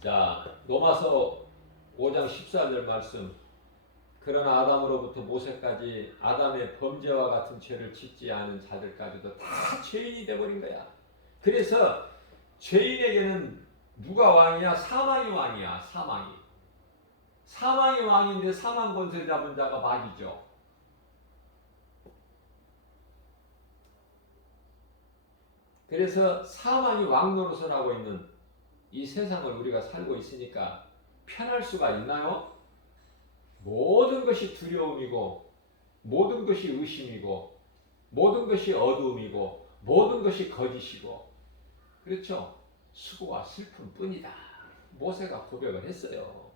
자, 로마서 5장 14절 말씀. 그러나 아담으로부터 모세까지 아담의 범죄와 같은 죄를 짓지 않은 자들까지도 다 죄인이 되어버린 거야. 그래서 죄인에게는 누가 왕이야? 사망이 왕이야. 사망이. 사망이 왕인데 사망 권세 잡은 자가 마귀죠. 그래서 사망이 왕 노릇을 하고 있는 이 세상을 우리가 살고 있으니까 편할 수가 있나요? 모든 것이 두려움이고, 모든 것이 의심이고, 모든 것이 어두움이고, 모든 것이 거짓이고, 그렇죠? 수고와 슬픔뿐이다. 모세가 고백을 했어요.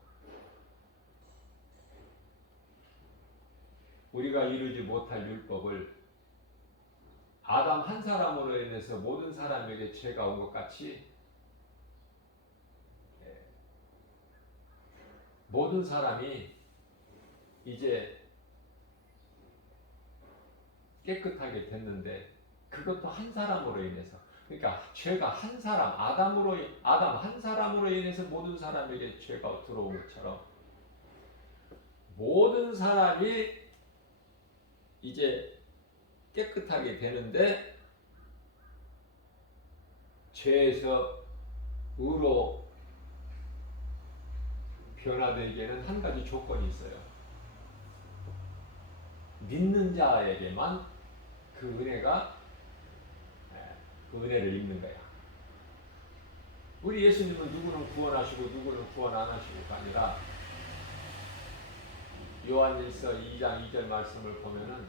우리가 이루지 못할 율법을 아담 한 사람으로 인해서 모든 사람에게 죄가 온 것 같이 모든 사람이 이제 깨끗하게 됐는데 그것도 한 사람으로 인해서, 그러니까 죄가 한 사람, 아담 한 사람으로 인해서 모든 사람에게 죄가 들어온 것처럼 모든 사람이 이제 깨끗하게 되는데 죄에서 의로 변화되기에는 한 가지 조건이 있어요. 믿는 자에게만 그 은혜를 입는 거야. 우리 예수님은 누구는 구원하시고 누구는 구원 안 하시고가 아니라 요한일서 2장 2절 말씀을 보면은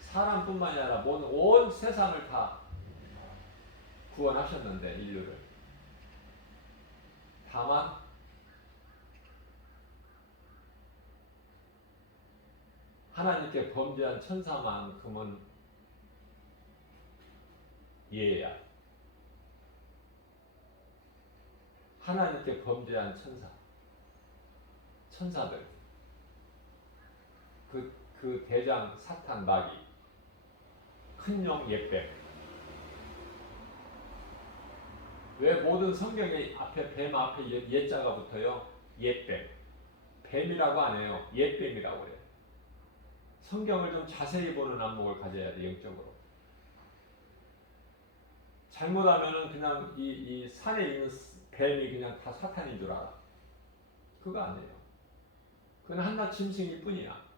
사람뿐만이 아니라 온 세상을 다 구원하셨는데 인류를. 다만 하나님께 범죄한 천사만큼은 예야. 하나님께 범죄한 천사들, 그 대장 사탄 마귀, 큰 용 옛뱀. 왜 모든 성경에 앞에 뱀 앞에 옛자가 붙어요? 옛뱀. 뱀이라고 안 해요. 옛뱀이라고 해요. 성경을 좀 자세히 보는 안목을 가져야 돼, 영적으로. 잘못하면은 그냥 이 산에 있는 뱀이 그냥 다 사탄인 줄 알아. 그거 아니에요. 그건 한낱 짐승일 뿐이야.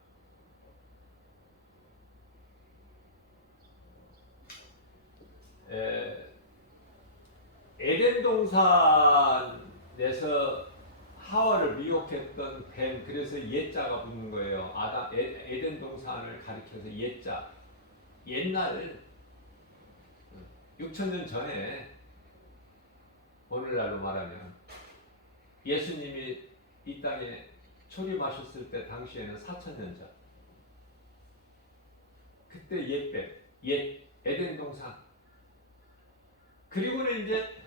에덴 동산에서 하와를 미혹했던 뱀, 그래서 옛자가 붙는 거예요. 에덴 동산을 가리켜서 옛자. 옛날 6,000년 전에, 오늘날로 말하면 예수님이 이 땅에 초림하셨을 때 당시에는 4,000년 전. 그때 옛뱀, 옛 에덴 동산. 그리고는 이제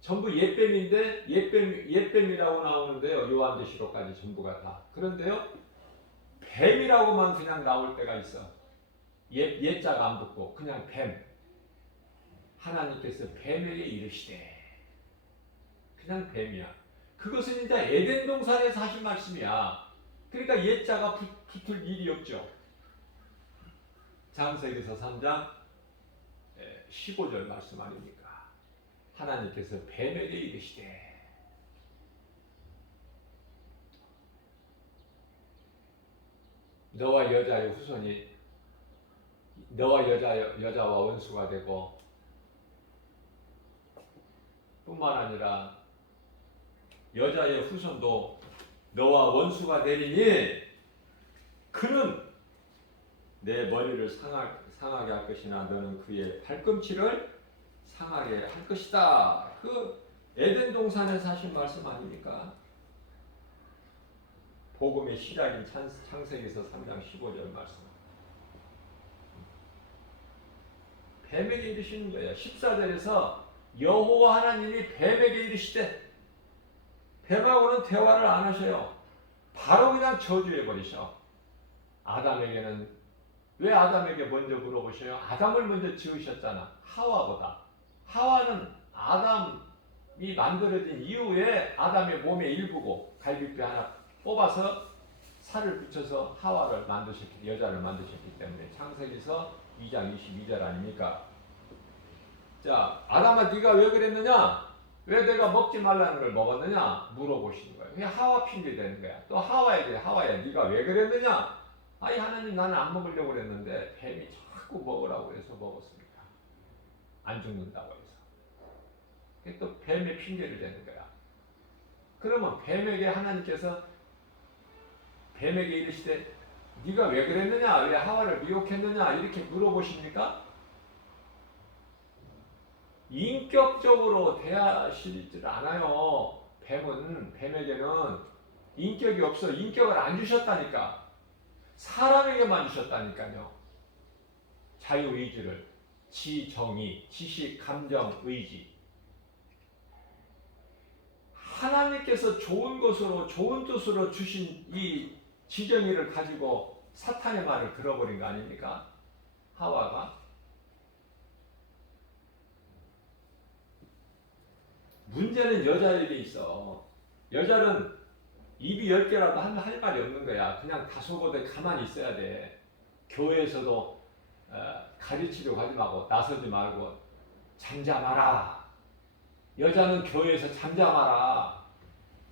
전부 옛뱀인데 옛뱀이라고 나오는데요. 요한계시록까지 전부가 다. 그런데요, 뱀이라고만 그냥 나올 때가 있어. 옛자가 안 붙고 그냥 뱀. 하나님께서 뱀에게 이르시되. 그냥 뱀이야. 그것은 이제 에덴 동산에서 하신 말씀이야. 그러니까 옛자가 붙을 일이 없죠. 창세기서 3장 15절 말씀 아닙니까? 하나님께서 뱀에게 이르시되. 너와 여자의 후손이 너와 여자와 원수가 되고, 뿐만 아니라 여자의 후손도 너와 원수가 되리니 그는 내 머리를 상하게 할 것이나 너는 그의 발꿈치를 상하게 할 것이다. 그 에덴 동산에서 하신 말씀 아닙니까? 복음의 시작인 창세기서 3장 15절 말씀. 뱀에게 이르시는 거예요. 14절에서 여호와 하나님이 뱀에게 이르시되, 뱀하고는 대화를 안 하셔요. 바로 그냥 저주해 버리셔. 아담에게는, 왜 아담에게 먼저 물어보셔요? 아담을 먼저 지으셨잖아. 하와보다. 하와는 아담 만들어진 이후에 아담의 몸의 일부고 갈비뼈 하나 뽑아서 살을 붙여서 하와를 만드셨기, 여자를 만드셨기 때문에 창세기서 2장 22절 아닙니까? 자, 아담아 네가 왜 그랬느냐? 왜 내가 먹지 말라는 걸 먹었느냐? 물어보시는 거예요. 그게 하와 핑계 되는 거야. 또 하와에게 하와야 네가 왜 그랬느냐? 아니 하나님 나는 안 먹으려고 그랬는데 뱀이 자꾸 먹으라고 해서 먹었습니다. 안 죽는다고 해서. 그게 또 뱀의 핑계를 대는 거야. 그러면 뱀에게 하나님께서 뱀에게 이르시되 네가 왜 그랬느냐? 왜 하와를 미혹했느냐? 이렇게 물어보십니까? 인격적으로 대하시질 않아요. 뱀에게는 인격이 없어. 인격을 안 주셨다니까. 사람에게만 주셨다니까요. 자유의지를, 지정의, 지식, 감정, 의지. 하나님께서 좋은 것으로, 좋은 뜻으로 주신 이 지정의를 가지고 사탄의 말을 들어버린 거 아닙니까? 하와가. 문제는 여자에게 있어. 여자는 입이 10개라도 할 말이 없는 거야. 그냥 다소곳에 가만히 있어야 돼. 교회에서도 가르치려고 하지 말고 나서지 말고 잠잠하라. 여자는 교회에서 잠잠하라.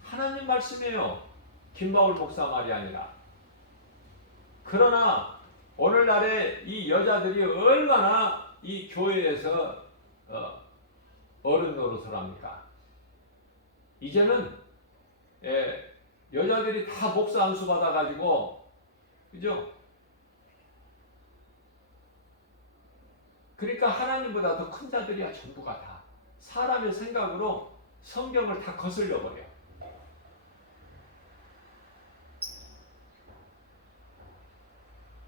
하나님 말씀이에요. 김바울 목사 말이 아니라. 그러나 오늘날에 이 여자들이 얼마나 이 교회에서 어른 노릇을 합니까? 이제는 여자들이 다 목사 안수 받아가지고, 그죠? 그러니까 하나님보다 더 큰 자들이야 전부가 다. 사람의 생각으로 성경을 다 거슬려 버려.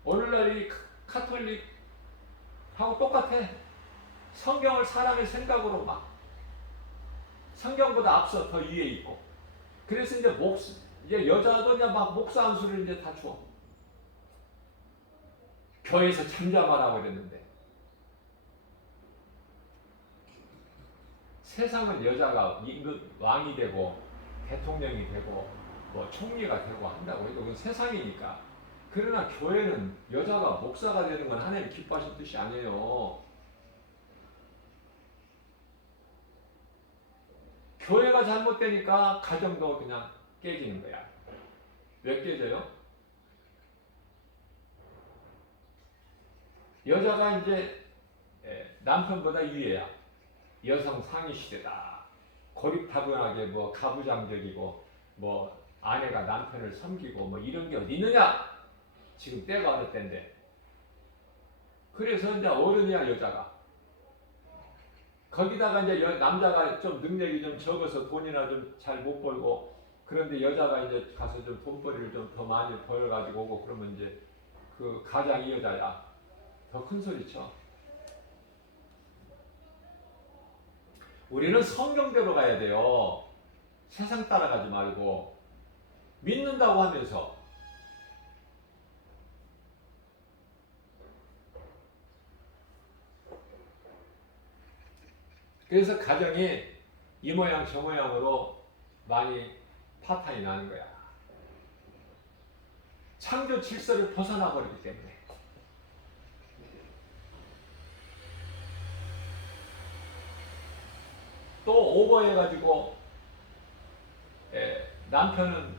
오늘날 이 카톨릭하고 똑같아. 성경을 사람의 생각으로 막 성경보다 앞서 더 위에 있고. 그래서 이제 여자도 그냥 막 목사 안수를 이제 다 줘. 교회에서 잠잠하라고 그랬는데. 세상은 여자가 왕이 되고 대통령이 되고 뭐 총리가 되고 한다고 해도 그건 세상이니까. 그러나 교회는 여자가 목사가 되는 건 하나님 기뻐하신 뜻이 아니에요. 교회가 잘못되니까 가정도 그냥 깨지는 거야. 왜 깨져요? 여자가 이제 남편보다 위에야. 여성 상위 시대다. 고립타분하게 뭐 가부장적이고 뭐 아내가 남편을 섬기고 뭐 이런 게 어디 있느냐? 지금 때가 어느 때인데. 그래서 이제 어른이야 여자가. 거기다가 이제 남자가 좀 능력이 좀 적어서 돈이나 좀 잘 못 벌고 그런데 여자가 이제 가서 좀 돈벌이를 좀 더 많이 벌어가지고 오고 그러면 이제 그 가장이 여자야. 더 큰 소리 쳐. 우리는 성경대로 가야 돼요. 세상 따라가지 말고 믿는다고 하면서. 그래서 가정이 이 모양 저 모양으로 많이 파탄이 나는 거야. 창조 질서를 벗어나 버리기 때문에. 또 오버해가지고 남편은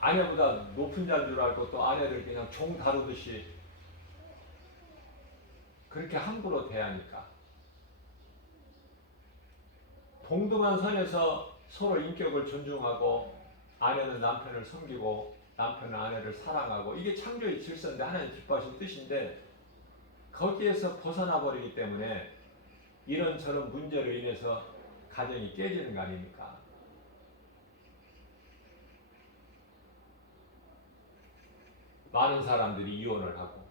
아내보다 높은 자인 줄 알고 또 아내를 그냥 종 다루듯이 그렇게 함부로 대하니까. 동등한 선에서 서로 인격을 존중하고 아내는 남편을 섬기고 남편은 아내를 사랑하고 이게 창조의 질서인데 하나님 기뻐하신 뜻인데 거기에서 벗어나 버리기 때문에 이런저런 문제로 인해서 가정이 깨지는 거 아닙니까? 많은 사람들이 이혼을 하고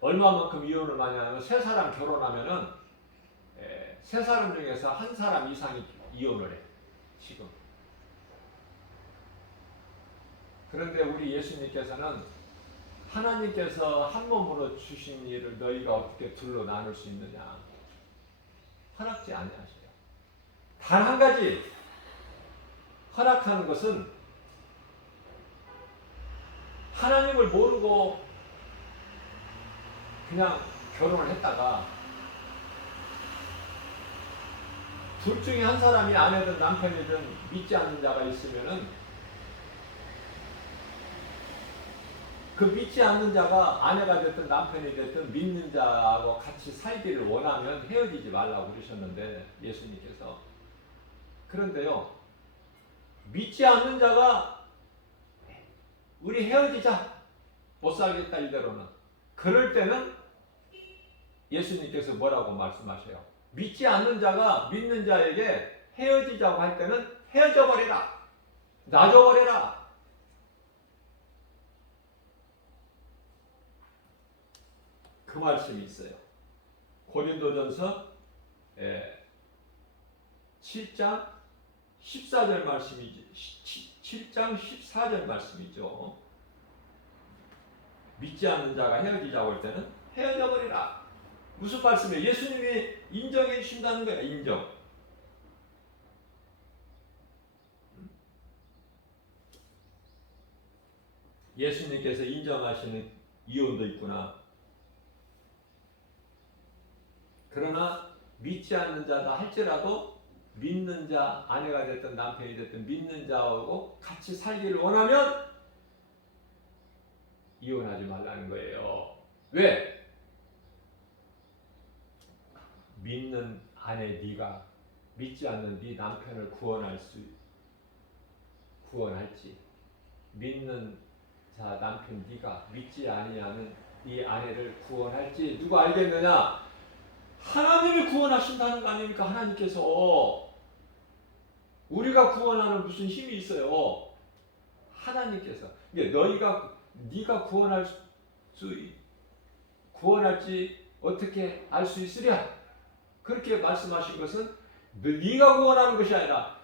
얼마만큼 이혼을 많이 하냐면 세 사람 결혼하면은 세 사람 중에서 한 사람 이상이 이혼을 해 지금. 그런데 우리 예수님께서는 하나님께서 한 몸으로 주신 일을 너희가 어떻게 둘로 나눌 수 있느냐 허락지 아니하셔요. 단 한 가지 허락하는 것은 하나님을 모르고 그냥 결혼을 했다가 둘 중에 한 사람이 아내든 남편이든 믿지 않는 자가 있으면은 그 믿지 않는 자가 아내가 됐든 남편이 됐든 믿는 자하고 같이 살기를 원하면 헤어지지 말라고 그러셨는데 예수님께서. 그런데요, 믿지 않는 자가 우리 헤어지자, 못 살겠다 이대로는, 그럴 때는 예수님께서 뭐라고 말씀하셔요? 믿지 않는 자가 믿는 자에게 헤어지자고 할 때는 헤어져 버리라, 놔줘 버리라. 그 말씀이 있어요. 고린도전서 7장 14절 말씀이지. 7장 14절 말씀이죠. 믿지 않는 자가 헤어지자고 할 때는 헤어져 버리라. 무슨 말씀이에요? 예수님이 인정해 주신다는 거야. 인정. 예수님께서 인정하시는 이혼도 있구나. 그러나 믿지 않는 자다 할지라도 믿는 자, 아내가 됐든 남편이 됐든 믿는 자하고 같이 살기를 원하면 이혼하지 말라는 거예요. 왜? 믿는 아내 네가 믿지 않는 네 남편을 구원할지, 믿는 자 남편 네가 믿지 아니하는 네 아내를 구원할지 누가 알겠느냐? 하나님이 구원하신다는 거 아닙니까? 하나님께서. 우리가 구원하는 무슨 힘이 있어요? 하나님께서. 네가 구원할지 어떻게 알 수 있으랴? 그렇게 말씀하신 것은 네가 구원하는 것이 아니라,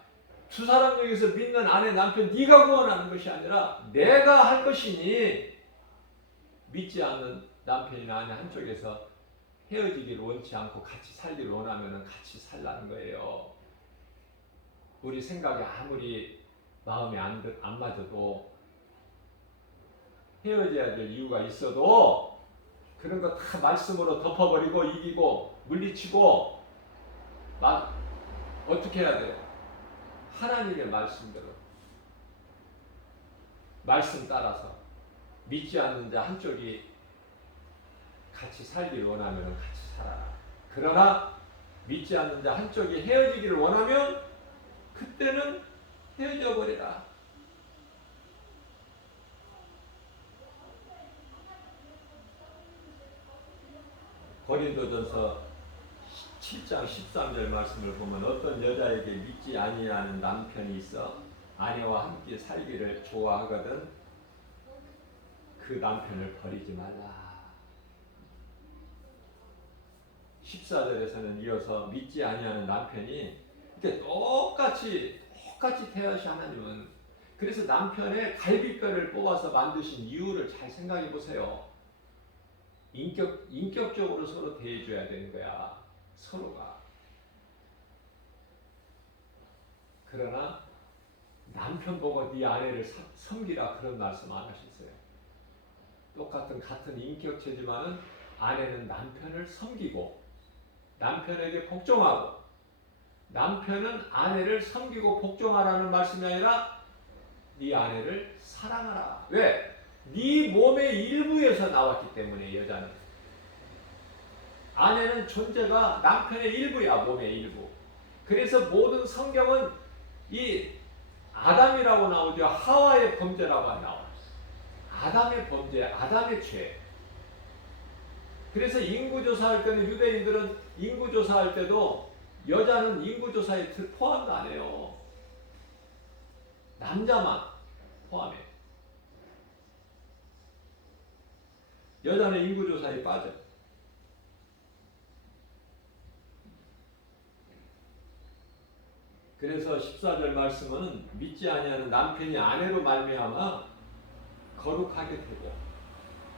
두 사람 중에서 믿는 아내 남편 네가 구원하는 것이 아니라 내가 할 것이니, 믿지 않는 남편이나 아내 한쪽에서 헤어지기를 원치 않고 같이 살기를 원하면 같이 살라는 거예요. 우리 생각에 아무리 마음에 안 맞아도, 헤어져야 될 이유가 있어도 그런 거 다 말씀으로 덮어버리고 이기고 물리치고 어떻게 해야 돼요? 하나님의 말씀대로, 말씀 따라서 믿지 않는 자 한쪽이 같이 살기를 원하면 같이 살아라. 그러나 믿지 않는 자 한쪽이 헤어지기를 원하면 그때는 헤어져 버리라. 고린도전서 7장 13절 말씀을 보면 어떤 여자에게 믿지 아니하는 남편이 있어 아내와 함께 살기를 좋아하거든 그 남편을 버리지 말라. 14절에서는 이어서 믿지 아니하는 남편이 이렇게 똑같이 대하시 하나님은. 그래서 남편의 갈비뼈를 뽑아서 만드신 이유를 잘 생각해 보세요. 인격적으로 서로 대해줘야 되는 거야. 서로가. 그러나 남편 보고 네 아내를 섬기라 그런 말씀 안 하셨어요. 같은 인격체지만은 아내는 남편을 섬기고 남편에게 복종하고, 남편은 아내를 섬기고 복종하라는 말씀이 아니라 네 아내를 사랑하라. 왜? 네 몸의 일부에서 나왔기 때문에. 여자는, 아내는 존재가 남편의 일부야. 몸의 일부. 그래서 모든 성경은 이 아담이라고 나오죠. 하와의 범죄라고 나와요. 아담의 범죄, 아담의 죄. 그래서 인구조사할 때는 유대인들은 인구조사할 때도 여자는 인구조사에 포함도 안 해요. 남자만 포함해. 여자는 인구조사에 빠져. 그래서 14절 말씀은 믿지 아니하는 남편이 아내로 말미암아 거룩하게 되고,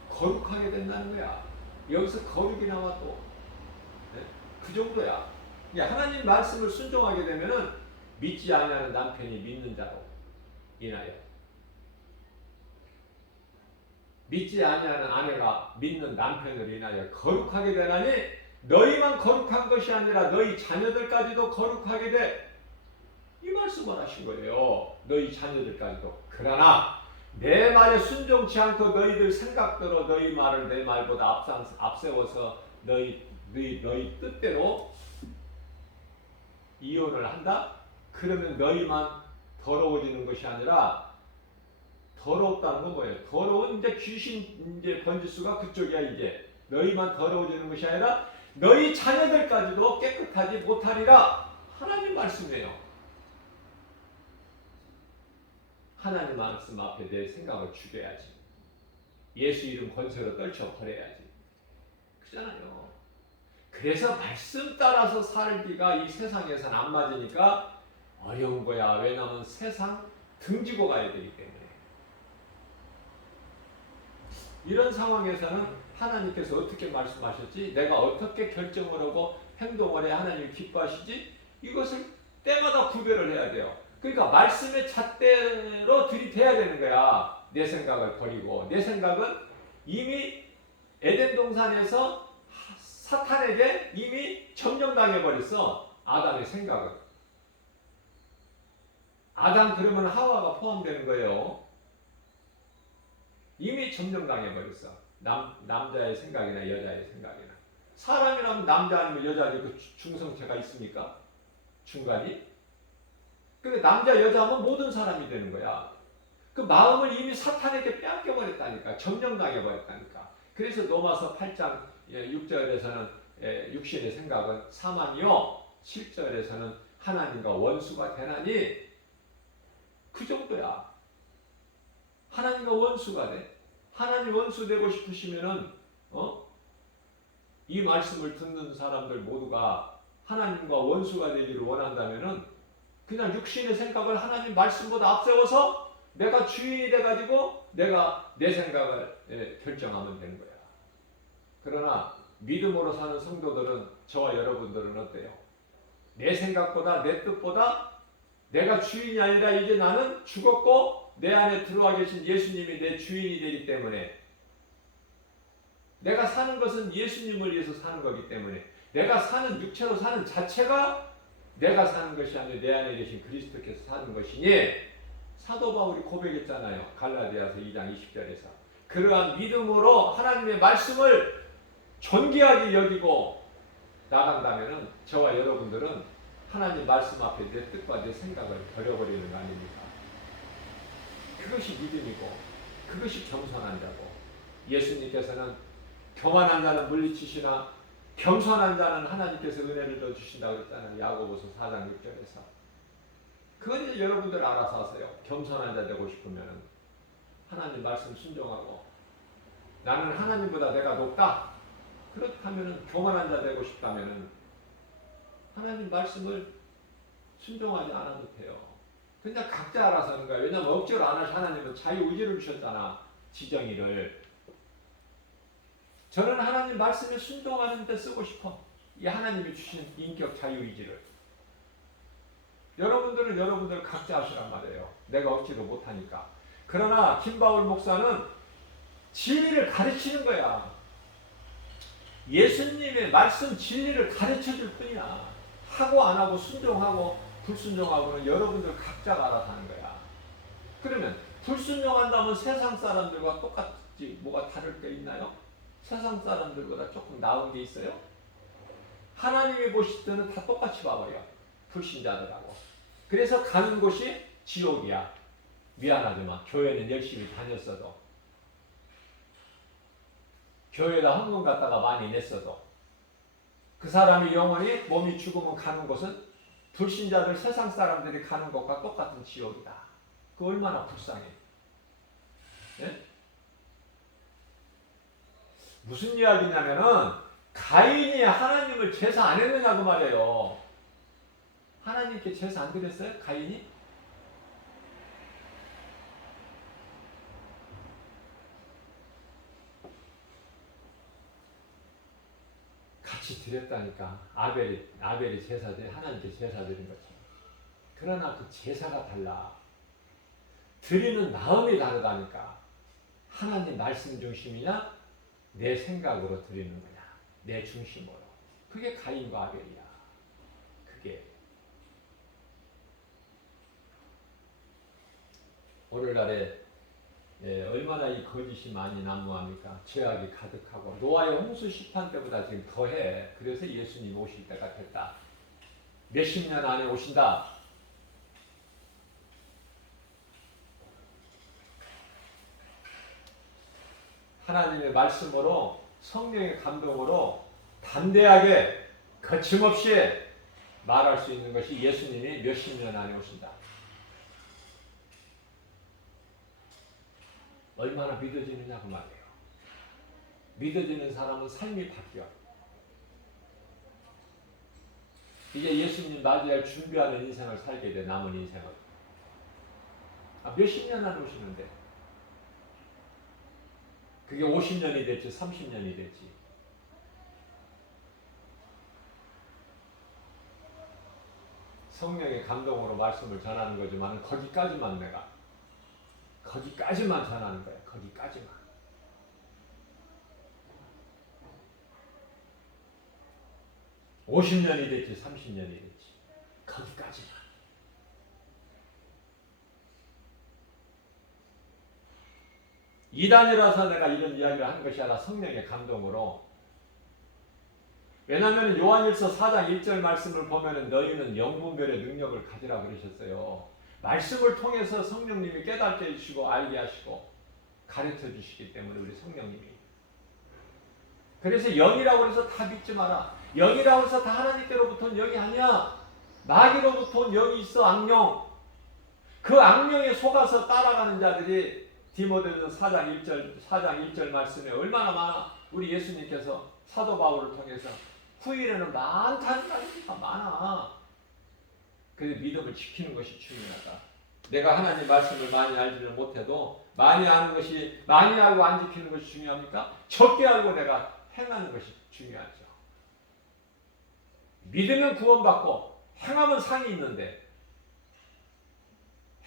거룩하게 된다는 거야. 여기서 거룩이 나와 또. 네? 그 정도야. 하나님 말씀을 순종하게 되면은 믿지 아니하는 남편이 믿는 자로 인하여, 믿지 아니하는 아내가 믿는 남편을 인하여 거룩하게 되나니 너희만 거룩한 것이 아니라 너희 자녀들까지도 거룩하게 돼. 이 말씀을 하신 거예요. 너희 자녀들까지도. 그러나 내 말에 순종치 않고 너희들 생각대로 너희 말을 내 말보다 앞세워서 너희 뜻대로 이혼을 한다? 그러면 너희만 더러워지는 것이 아니라, 더러웠다는 건 뭐예요? 더러운 이제 귀신 이제 번지수가 그쪽이야. 이제 너희만 더러워지는 것이 아니라 너희 자녀들까지도 깨끗하지 못하리라. 하나님 말씀이에요. 하나님 말씀 앞에 내 생각을 죽여야지. 예수 이름 권세로 떨쳐버려야지. 그잖아요. 그래서 말씀 따라서 살기가 이 세상에서는 안 맞으니까 어려운 거야. 왜냐하면 세상 등지고 가야 되기 때문에. 이런 상황에서는 하나님께서 어떻게 말씀하셨지? 내가 어떻게 결정을 하고 행동을 해야 하나님이 기뻐하시지? 이것을 때마다 구별을 해야 돼요. 그러니까 말씀의 잣대로 들이대야 되는 거야. 내 생각을 버리고. 내 생각은 이미 에덴 동산에서 사탄에게 이미 점령당해 버렸어. 아담의 생각은. 아담 그러면 하와가 포함되는 거예요. 이미 점령당해 버렸어. 남자의 생각이나 여자의 생각이나. 사람이라면 남자 아니면 여자지 그 중성체가 있습니까? 중간이? 근데 남자 여자면 모든 사람이 되는 거야. 그 마음을 이미 사탄에게 빼앗겨 버렸다니까. 점령당해 버렸다니까. 그래서 로마서 8장 6절에서는 육신의 생각은 사망이요 7절에서는 하나님과 원수가 되나니, 그 정도야. 하나님과 원수가 돼. 하나님 원수 되고 싶으시면은 이 말씀을 듣는 사람들 모두가 하나님과 원수가 되기를 원한다면은 그냥 육신의 생각을 하나님 말씀보다 앞세워서 내가 주인이 돼가지고 내가 내 생각을 결정하면 되는 거야. 그러나 믿음으로 사는 성도들은, 저와 여러분들은 어때요? 내 생각보다 내 뜻보다 내가 주인이 아니라 이제 나는 죽었고 내 안에 들어와 계신 예수님이 내 주인이 되기 때문에, 내가 사는 것은 예수님을 위해서 사는 거기 때문에, 내가 사는 육체로 사는 자체가 내가 사는 것이 아니라 내 안에 계신 그리스도께서 사는 것이니, 사도 바울이 고백했잖아요. 갈라디아서 2장 20절에서. 그러한 믿음으로 하나님의 말씀을 존귀하게 여기고 나간다면은 저와 여러분들은 하나님 말씀 앞에 내 뜻과 내 생각을 버려버리는 거 아닙니까? 그것이 믿음이고 그것이 겸손한 자고, 예수님께서는 교만한 자는 물리치시나 겸손한 자는 하나님께서 은혜를 더 주신다고 그랬잖아요. 야고보서 4장 6절에서. 그건 이제 여러분들 알아서 하세요. 겸손한 자 되고 싶으면 하나님 말씀 순종하고, 나는 하나님보다 내가 높다. 그렇다면 교만한 자 되고 싶다면 하나님 말씀을 순종하지 않아도 돼요. 그냥 각자 알아서 하는 거야. 왜냐하면 억지로 안 하시. 하나님은 자유의지를 주셨잖아. 지정의를. 저는 하나님 말씀에 순종하는 데 쓰고 싶어. 이 하나님이 주신 인격 자유의지를. 여러분들은 여러분들 각자 하시란 말이에요. 내가 억지로 못하니까. 그러나 김바울 목사는 진리를 가르치는 거야. 예수님의 말씀 진리를 가르쳐줄 뿐이야. 하고 안 하고 순종하고 불순종하고는 여러분들 각자가 알아서 하는 거야. 그러면 불순종한다면 세상 사람들과 똑같지 뭐가 다를 게 있나요? 세상 사람들보다 조금 나은 게 있어요? 하나님이 보실 때는 다 똑같이 봐버려. 불신자들하고. 그래서 가는 곳이 지옥이야. 미안하지만 교회는 열심히 다녔어도, 교회에다 헌금 갖다가 많이 냈어도, 그 사람이 영원히 몸이 죽으면 가는 곳은 불신자들, 세상 사람들이 가는 곳과 똑같은 지옥이다. 그 얼마나 불쌍해. 네? 무슨 이야기냐면은 가인이 하나님을 제사 안 했느냐고 말이에요. 하나님께 제사 안 드렸어요? 가인이? 같이 드렸다니까. 아벨이 제사들 하나님께 제사 드린 거죠. 그러나 그 제사가 달라. 드리는 마음이 다르다니까. 하나님 말씀 중심이냐 내 생각으로 드리는 거냐 내 중심으로. 그게 가인과 아벨이야. 그게 오늘날에 얼마나 이 거짓이 많이 난무합니까? 죄악이 가득하고 노아의 홍수 심판 때보다 지금 더해. 그래서 예수님 오실 때가 됐다. 몇십 년 안에 오신다. 하나님의 말씀으로 성령의 감동으로 담대하게 거침없이 말할 수 있는 것이 예수님이 몇십 년 안에 오신다. 얼마나 믿어지느냐 그 말이에요. 믿어지는 사람은 삶이 바뀌어. 이제 예수님 맞이할 준비하는 인생을 살게 돼. 남은 인생을. 몇십 년 안에 오시는데 그게 50년이 됐지 30년이 됐지. 성령의 감동으로 말씀을 전하는 거지만 거기까지만 전하는 거야. 거기까지만. (50년이) 됐지 30년이 됐지. 거기까지만. 이단이라서 내가 이런 이야기를 한 것이 아니라 성령의 감동으로. 왜냐하면 요한일서 4장 1절 말씀을 보면 너희는 영분별의 능력을 가지라 그러셨어요. 말씀을 통해서 성령님이 깨닫게 해주시고 알게 하시고 가르쳐 주시기 때문에 우리 성령님이. 그래서 영이라고 해서 다 믿지 마라. 영이라고 해서 다 하나님께로부터 온 영이 아니야. 마귀로부터 온 영이 있어. 악령. 그 악령에 속아서 따라가는 자들이 디모데전서 4장 1절 말씀에 얼마나 많아. 우리 예수님께서 사도 바울을 통해서 후일에는 많다는 말이니까 많아. 그래서 믿음을 지키는 것이 중요하다. 내가 하나님 말씀을 많이 알지는 못해도 많이 아는 것이, 많이 알고 안 지키는 것이 중요합니까? 적게 알고 내가 행하는 것이 중요하죠. 믿으면 구원받고 행하면 상이 있는데,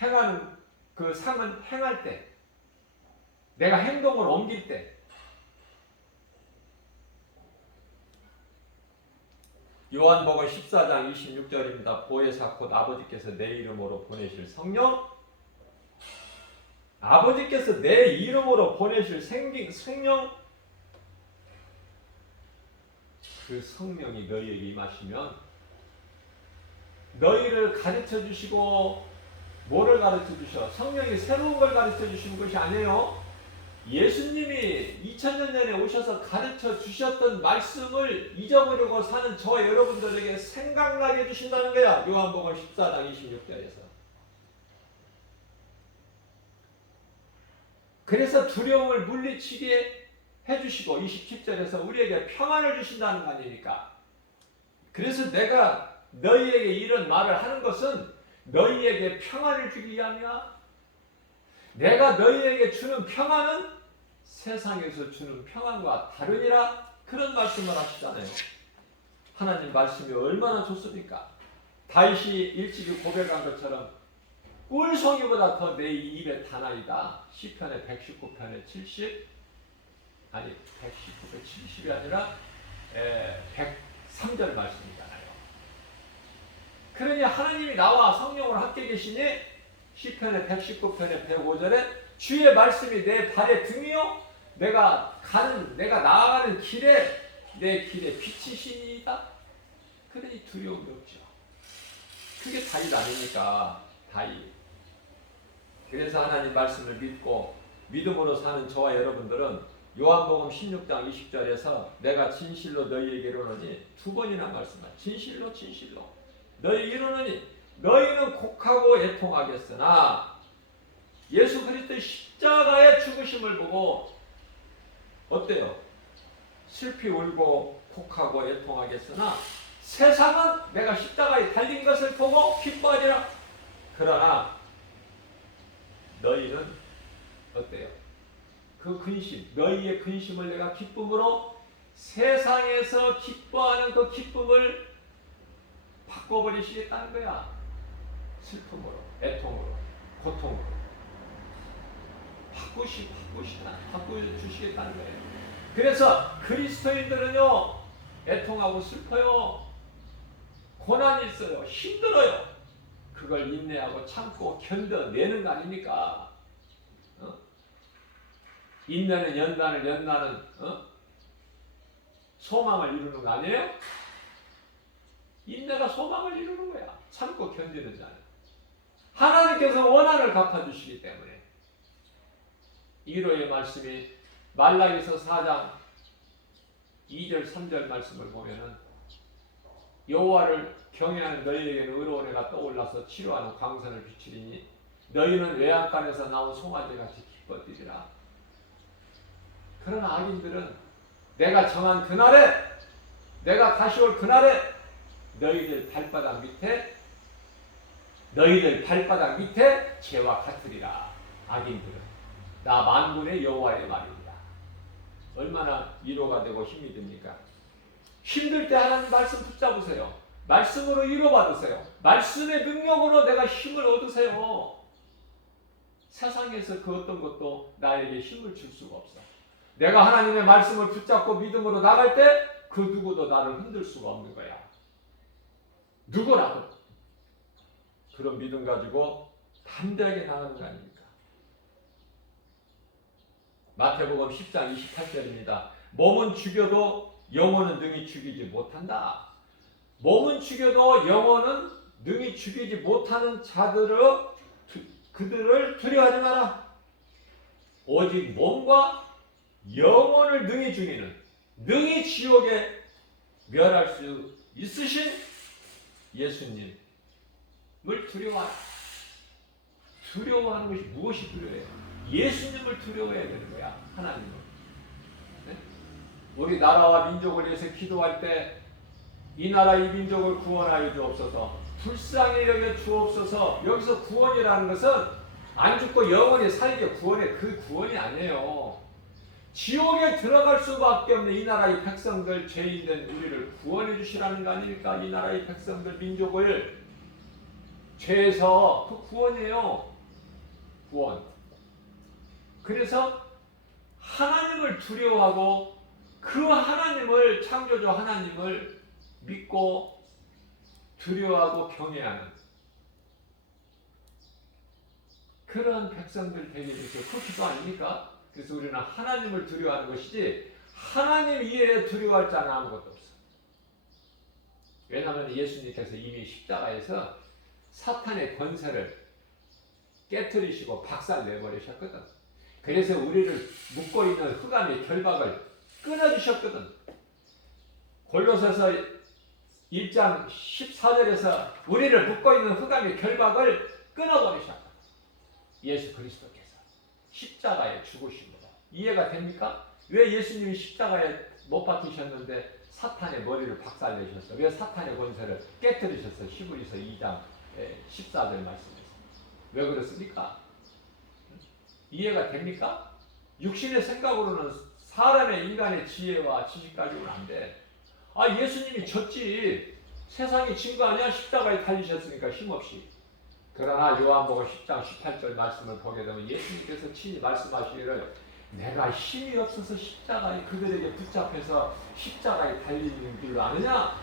행하는 그 상은 행할 때, 내가 행동을 옮길 때. 요한복음 14장 26절입니다. 보혜사 곧 아버지께서 내 이름으로 보내실 성령, 아버지께서 내 이름으로 보내실 성령, 그 성령이 너희에게 임하시면 너희를 가르쳐 주시고, 뭐를 가르쳐 주셔? 성령이 새로운 걸 가르쳐 주시는 것이 아니에요. 예수님이 2000년 전에 오셔서 가르쳐 주셨던 말씀을 잊어버리고 사는 저와 여러분들에게 생각나게 해주신다는 거야. 요한복음 14장 26절에서. 그래서 두려움을 물리치게 해주시고 27절에서 우리에게 평안을 주신다는 거 아닙니까? 그래서 내가 너희에게 이런 말을 하는 것은 너희에게 평안을 주기 위함이야. 내가 너희에게 주는 평안은 세상에서 주는 평안과 다르니라. 그런 말씀을 하시잖아요. 하나님 말씀이 얼마나 좋습니까? 다윗이 일찍이 고백한 것처럼 꿀송이보다 더 내 입에 다나이다. 시편의 119편의 70, 아니 119편 70이 아니라 103절 말씀이잖아요. 그러니 하나님이 나와 성령으로 함께 계시니 시편의 119편의 105절에 주의 말씀이 내 발의 등이요 내가 나아가는 길에 내 길에 빛이시니이다. 그러니 두려움이 없죠. 그게 다윗 아닙니까? 다윗. 그래서 하나님 말씀을 믿고 믿음으로 사는 저와 여러분들은 요한복음 16장 20절에서 내가 진실로 너희에게 이르노니, 두 번이나 말씀하셨어요. 진실로 너희 이르노니 너희는 곡하고 애통하겠으나, 예수 그리스도의 십자가의 죽으심을 보고 어때요? 슬피 울고 곡하고 애통하겠으나 세상은 내가 십자가에 달린 것을 보고 기뻐하리라. 그러나 너희는 어때요? 그 근심, 너희의 근심을 내가 기쁨으로 세상에서 기뻐하는 그 기쁨을 바꿔버리시겠다는 거야. 슬픔으로, 애통으로, 고통으로 바꾸주시겠다는 거예요. 그래서 그리스도인들은요, 애통하고 슬퍼요. 고난이 있어요. 힘들어요. 그걸 인내하고 참고 견뎌내는 거 아닙니까? 인내는 연단은 소망을 이루는 거 아니에요? 인내가 소망을 이루는 거야. 참고 견디는 자는. 하나님께서 원한을 갚아주시기 때문에. 1호의 말씀이 말라기서 4장 2절 3절 말씀을 보면은 여호와를 경외하는 너희에게는 의로운 해가 떠올라서 치료하는 광선을 비추리니 너희는 외양간에서 나온 송아지같이 기뻐뛰리라. 그러나 악인들은 내가 정한 그날에, 내가 다시 올 그날에 너희들 발바닥 밑에 죄와 같으리라. 악인들은 나 만군의 여호와의 말입니다. 얼마나 위로가 되고 힘이 됩니까? 힘들 때 하나님 말씀 붙잡으세요. 말씀으로 위로받으세요. 말씀의 능력으로 내가 힘을 얻으세요. 세상에서 그 어떤 것도 나에게 힘을 줄 수가 없어. 내가 하나님의 말씀을 붙잡고 믿음으로 나갈 때 그 누구도 나를 흔들 수가 없는 거야. 누구라도 그런 믿음 가지고 담대하게 나가는 거 아닙니까? 마태복음 10장 28절입니다. 몸은 죽여도 영혼은 능히 죽이지 못한다. 몸은 죽여도 영혼은 능히 죽이지 못하는 그들을 두려워하지 마라. 오직 몸과 영혼을 능히 죽이는, 능히 지옥에 멸할 수 있으신 예수님을 두려워하라. 두려워하는 것이 무엇이 두려워해요? 예수님을 두려워해야 되는 거야. 하나님을. 네? 우리 나라와 민족을 위해서 기도할 때 이 나라 이 민족을 구원하여 주옵소서, 불쌍히 여겨 주옵소서. 여기서 구원이라는 것은 안 죽고 영원히 살게 구원해. 그 구원이 아니에요. 지옥에 들어갈 수밖에 없는 이 나라의 백성들, 죄인된 우리를 구원해 주시라는 거 아닙니까? 이 나라의 백성들, 민족을 죄에서 그 구원이에요. 구원. 그래서 하나님을 두려워하고 그 하나님을, 창조주 하나님을 믿고 두려워하고 경외하는 그런 백성들 되게 해서 그 기도 아닙니까? 그래서 우리는 하나님을 두려워하는 것이지 하나님 이외에 두려워할 자는 아무것도 없어. 왜냐하면 예수님께서 이미 십자가에서 사탄의 권세를 깨뜨리시고 박살내버리셨거든. 그래서 우리를 묶고 있는 흑암의 결박을 끊어주셨거든. 골로새서 1장 14절에서 우리를 묶고 있는 흑암의 결박을 끊어버리셨거든. 예수 그리스도께서 십자가에 죽으심으로. 이해가 됩니까? 왜 예수님이 십자가에 못 박히셨는데 사탄의 머리를 박살내셨어? 왜 사탄의 권세를 깨뜨리셨어? 히브리서 2장 14절 말씀에서. 왜 그렇습니까? 이해가 됩니까? 육신의 생각으로는 사람의 인간의 지혜와 지식 가지고는 안 돼. 아, 예수님이 졌지. 세상이 진 거 아니야? 십자가에 달리셨으니까 힘없이. 그러나 요한복음 10장 18절 말씀을 보게 되면 예수님께서 친히 말씀하시기를 내가 힘이 없어서 십자가에 그들에게 붙잡혀서 십자가에 달리는 줄로 아느냐?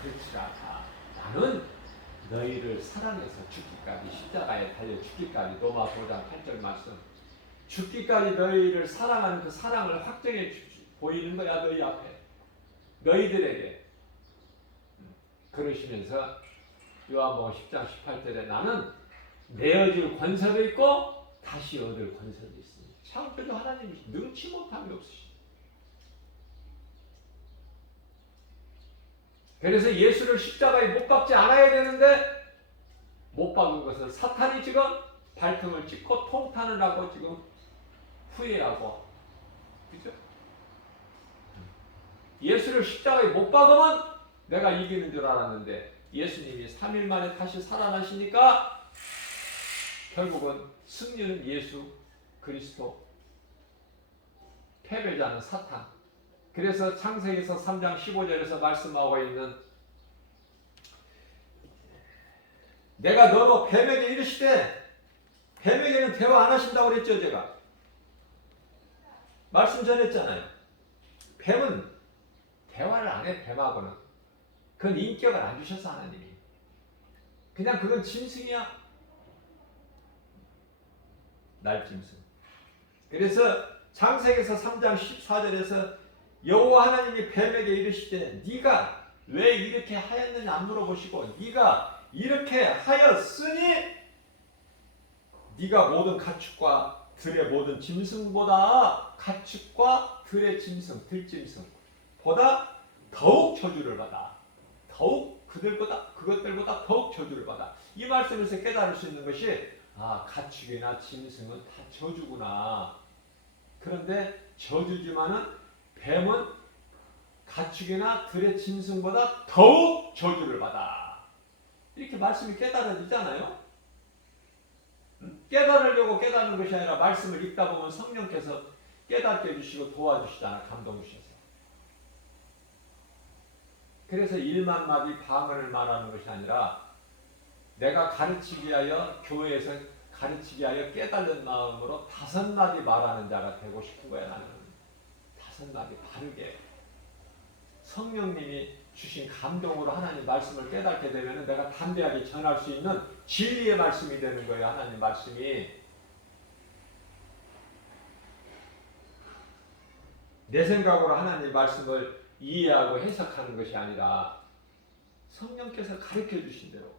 그렇지 않다. 나는 너희를 사랑해서 죽기까지, 십자가에 달려 죽기까지. 로마 5장 8절 말씀. 죽기까지 너희를 사랑하는 그 사랑을 확정해 보이는 거야. 너희 앞에, 너희들에게. 그러시면서 요한복음 10장 18절에 나는 내어질 권세도 있고 다시 얻을 권세도 있으니 창조주 하나님이 능치 못함이 없으시다. 그래서 예수를 십자가에 못 박지 않아야 되는데 못 박은 것을 사탄이 지금 발등을 찍고 통탄을 하고 지금 후회하고, 그죠? 예수를 십자가에 못 박으면 내가 이기는 줄 알았는데 예수님이 3일 만에 다시 살아나시니까 결국은 승리는 예수 그리스도, 패배자는 사탄. 그래서 창세기에서 3장 15절에서 말씀하고 있는 내가 너로 뱀에게 이르시되 뱀에게는 대화 안 하신다고 그랬죠. 제가 말씀 전했잖아요. 뱀은 대화를 안 해. 뱀하고는 그건 인격을 안 주셔서 하나님이 그냥 그건 짐승이야. 날짐승. 그래서 창세기에서 3장 14절에서 여호와 하나님이 뱀에게 이르시되 네가 왜 이렇게 하였느냐 안 물어보시고 네가 이렇게 하였으니 네가 모든 가축과 들의 모든 짐승보다 가축과 들의 짐승, 들짐승보다 더욱 저주를 받아. 더욱 그것들보다 더욱 저주를 받아. 이 말씀에서 깨달을 수 있는 것이 가축이나 짐승은 다 저주구나. 그런데 저주지만은 뱀은 가축이나 들의 짐승보다 더욱 저주를 받아. 이렇게 말씀이 깨달아지잖아요. 깨달으려고 깨닫는 것이 아니라 말씀을 읽다 보면 성령께서 깨닫게 해주시고 도와주시잖아. 감동 주셔서. 그래서 1만 마디 방언을 말하는 것이 아니라 내가 가르치기 위하여 교회에서 가르치기 위하여 깨달은 마음으로 5마디 말하는 자가 되고 싶은 거야. 나는 5마디 바르게 성령님이 주신 감동으로 하나님 말씀을 깨닫게 되면 내가 담대하게 전할 수 있는 진리의 말씀이 되는 거예요. 하나님 말씀이 내 생각으로 하나님 말씀을 이해하고 해석하는 것이 아니라 성령께서 가르쳐 주신 대로.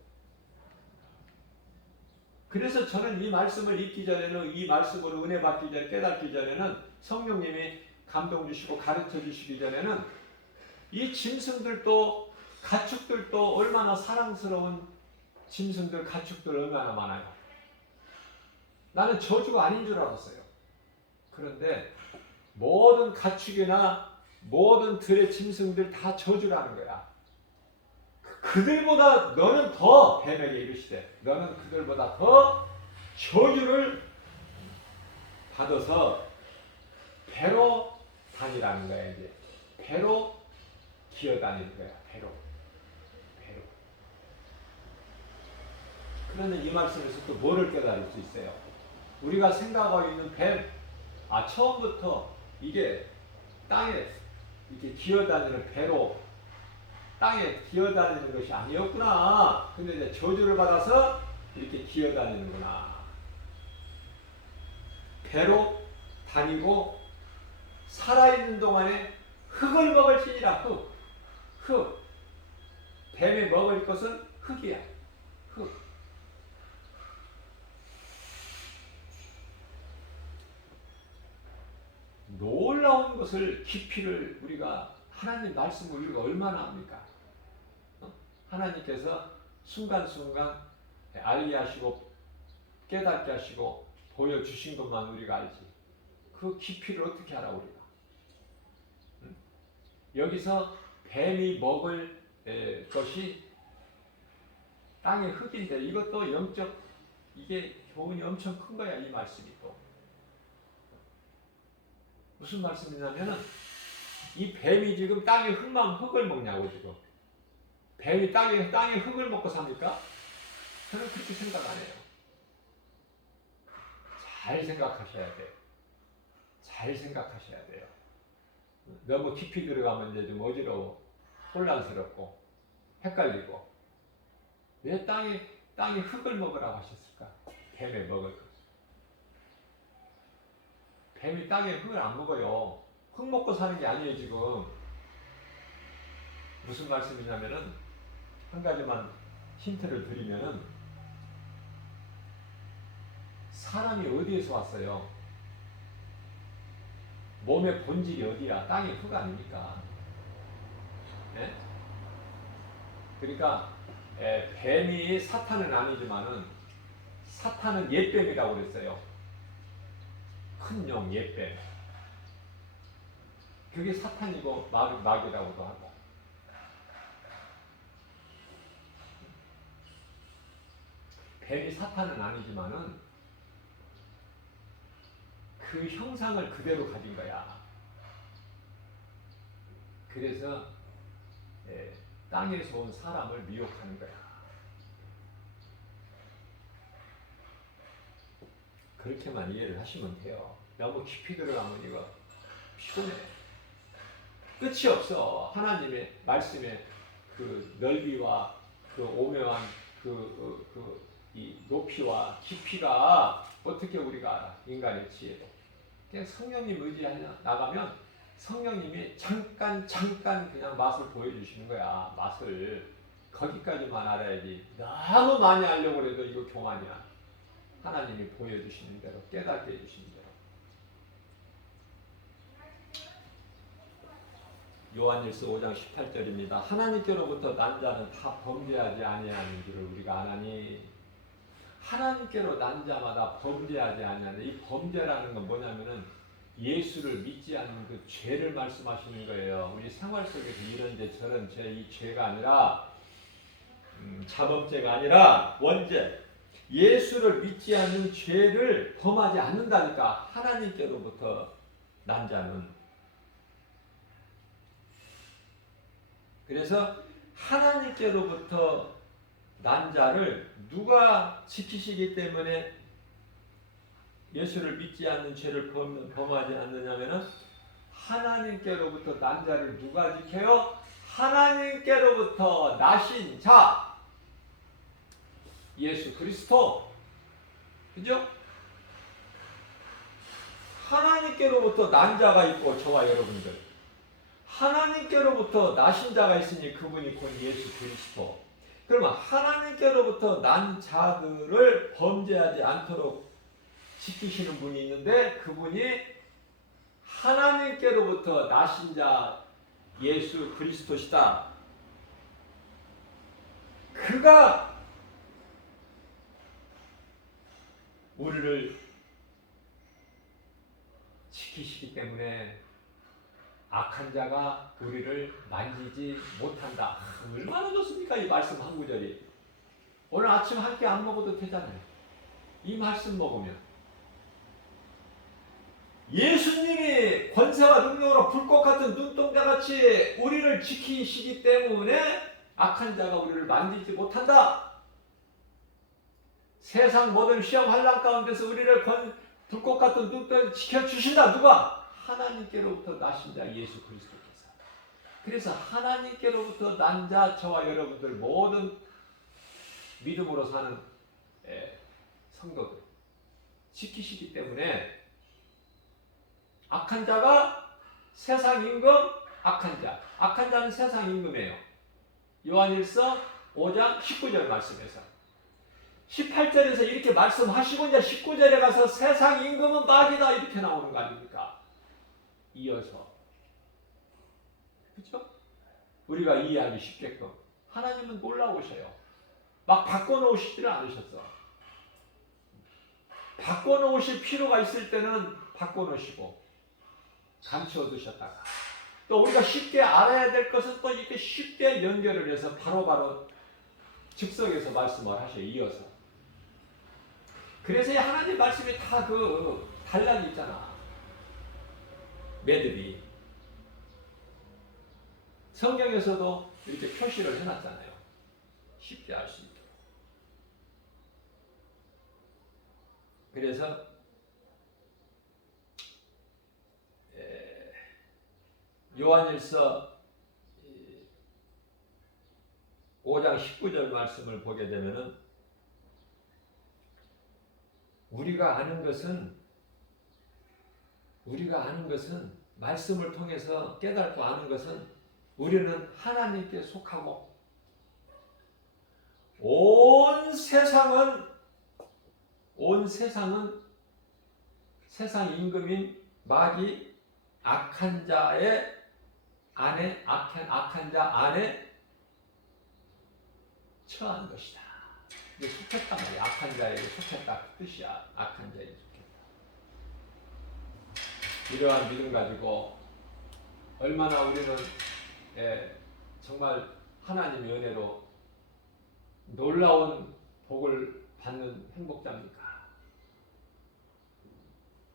그래서 저는 이 말씀을 읽기 전에는 이 말씀으로 은혜 받기 전에 깨닫기 전에는 성령님이 감동 주시고 가르쳐 주시기 전에는 이 짐승들도 가축들도 얼마나 사랑스러운 짐승들 가축들 얼마나 많아요. 나는 저주가 아닌 줄 알았어요. 그런데 모든 가축이나 모든 들의 짐승들 다 저주라는 거야. 그들보다 너는 더 뱀에게 이르시되 너는 그들보다 더 저주를 받아서 배로 다니라는 거야. 이제 배로 기어다니는 거야. 배로. 그런데 이 말씀에서 또 뭐를 깨달을 수 있어요? 우리가 생각하고 있는 뱀, 처음부터 이게 땅에 이렇게 기어다니는 배로 땅에 기어다니는 것이 아니었구나. 근데 이제 저주를 받아서 이렇게 기어다니는구나. 배로 다니고 살아있는 동안에 흙을 먹을지니라. 흙. 뱀이 먹을 것은 흙이야. 흙. 놀라운 것을 깊이를 우리가 하나님 말씀을 우리가 얼마나 합니까? 하나님께서 순간순간 알게 하시고 깨닫게 하시고 보여주신 것만 우리가 알지. 그 깊이를 어떻게 알아 우리가? 여기서 뱀이 먹을 것이 땅의 흙인데 이것도 영적 이게 교훈이 엄청 큰 거야. 이 말씀이 또 무슨 말씀이냐면은 이 뱀이 지금 땅의 흙을 먹냐고. 지금 뱀이 땅의 흙을 먹고 삽니까? 저는 그렇게 생각 안 해요. 잘 생각하셔야 돼요. 잘 생각하셔야 돼요. 너무 깊이 들어가면 이제 좀 어지러워, 혼란스럽고 헷갈리고. 왜 땅이 흙을 먹으라고 하셨을까? 뱀이 먹을 것. 뱀이 땅에 흙을 안 먹어요. 흙 먹고 사는 게 아니에요. 지금 무슨 말씀이냐면은 한 가지만 힌트를 드리면은 사람이 어디에서 왔어요? 몸의 본질이 어디야? 땅이 흙 아닙니까? 네? 그러니까 뱀이 사탄은 아니지만은 사탄은 옛뱀이라고 그랬어요. 큰 용 옛뱀. 그게 사탄이고 마귀라고도 하고. 뱀이 사탄은 아니지만은 그 형상을 그대로 가진 거야. 그래서 땅에서 온 사람을 미혹하는 거야. 그렇게만 이해를 하시면 돼요. 너무 깊이 들어가면 이거 피곤해. 끝이 없어. 하나님의 말씀의 그 넓이와 그 오묘한 이 높이와 깊이가 어떻게 우리가 알아? 인간의 지혜로. 그냥 성령님 의지하냐 나가면 성령님이 잠깐 그냥 맛을 보여주시는 거야. 맛을. 거기까지만 알아야지. 너무 많이 알려고 해도 이거 교만이야. 하나님이 보여주시는 대로, 깨닫게 해주시는 대로. 요한일서 5장 18절입니다. 하나님께로부터 난 자는 다 범죄하지 아니하는 줄을 우리가 아나니. 하나님께로 난 자마다 범죄하지 아니하는, 이 범죄라는 건 뭐냐면은 예수를 믿지 않는 그 죄를 말씀하시는 거예요. 우리 생활 속에서 이런 죄 저런 죄, 이 죄가 아니라 자범죄가 아니라 원죄, 예수를 믿지 않는 죄를 범하지 않는다니까. 하나님께로부터 난 자는. 그래서 하나님께로부터 난 자를 누가 지키시기 때문에 예수를 믿지 않는 죄를 범하지 않느냐면은 하나님께로부터 난 자를 누가 지켜요? 하나님께로부터 나신 자 예수 그리스도. 그죠? 하나님께로부터 난 자가 있고 저와 여러분들 하나님께로부터 나신 자가 있으니 그분이 곧 예수 그리스도. 그러면 하나님께로부터 난 자들을 범죄하지 않도록 지키시는 분이 있는데 그분이 하나님께로부터 나신 자 예수 그리스도시다. 그가 우리를 지키시기 때문에 악한 자가 우리를 만지지 못한다. 얼마나 좋습니까? 이 말씀 한 구절이. 오늘 아침 한 끼 안 먹어도 되잖아요. 이 말씀 먹으면. 예수님이 권세와 능력으로 불꽃 같은 눈동자같이 우리를 지키시기 때문에 악한 자가 우리를 만지지 못한다. 세상 모든 시험 환난 가운데서 우리를 불꽃 같은 눈동자 지켜주신다. 누가? 하나님께로부터 나신 자 예수 그리스도께서. 그래서 하나님께로부터 난 자 저와 여러분들 모든 믿음으로 사는 성도들 지키시기 때문에 악한 자가 세상 임금, 악한 자는 세상 임금이에요. 요한일서 5장 19절 말씀에서 18절에서 이렇게 말씀하시고 이제 19절에 가서 세상 임금은 마귀다 이렇게 나오는 거 아닙니까? 이어서. 그렇죠? 우리가 이해하기 쉽게끔. 하나님은 놀라우셔요. 막 바꿔놓으시지를 않으셨어. 바꿔놓으실 필요가 있을 때는 바꿔놓으시고 감춰두셨다가 또 우리가 쉽게 알아야 될 것은 또 이렇게 쉽게 연결을 해서 바로바로 즉석에서 말씀을 하셔요. 이어서. 그래서 하나님 말씀이 다 단락이 있잖아. 매듭이. 성경에서도 이렇게 표시를 해놨잖아요. 쉽게 알 수 있도록. 그래서 요한일서 5장 19절 말씀을 보게 되면은 우리가 아는 것은 말씀을 통해서 깨닫고 아는 것은 우리는 하나님께 속하고 온 세상은 세상 임금인 마귀 악한 자의 안에 악한 자 안에 처한 것이다. 이게 속했단 말이야. 악한 자에게 속했다. 그 뜻이야. 악한 자에게 속했다. 이러한 믿음 가지고 얼마나 우리는 정말 하나님의 은혜로 놀라운 복을 받는 행복자입니까?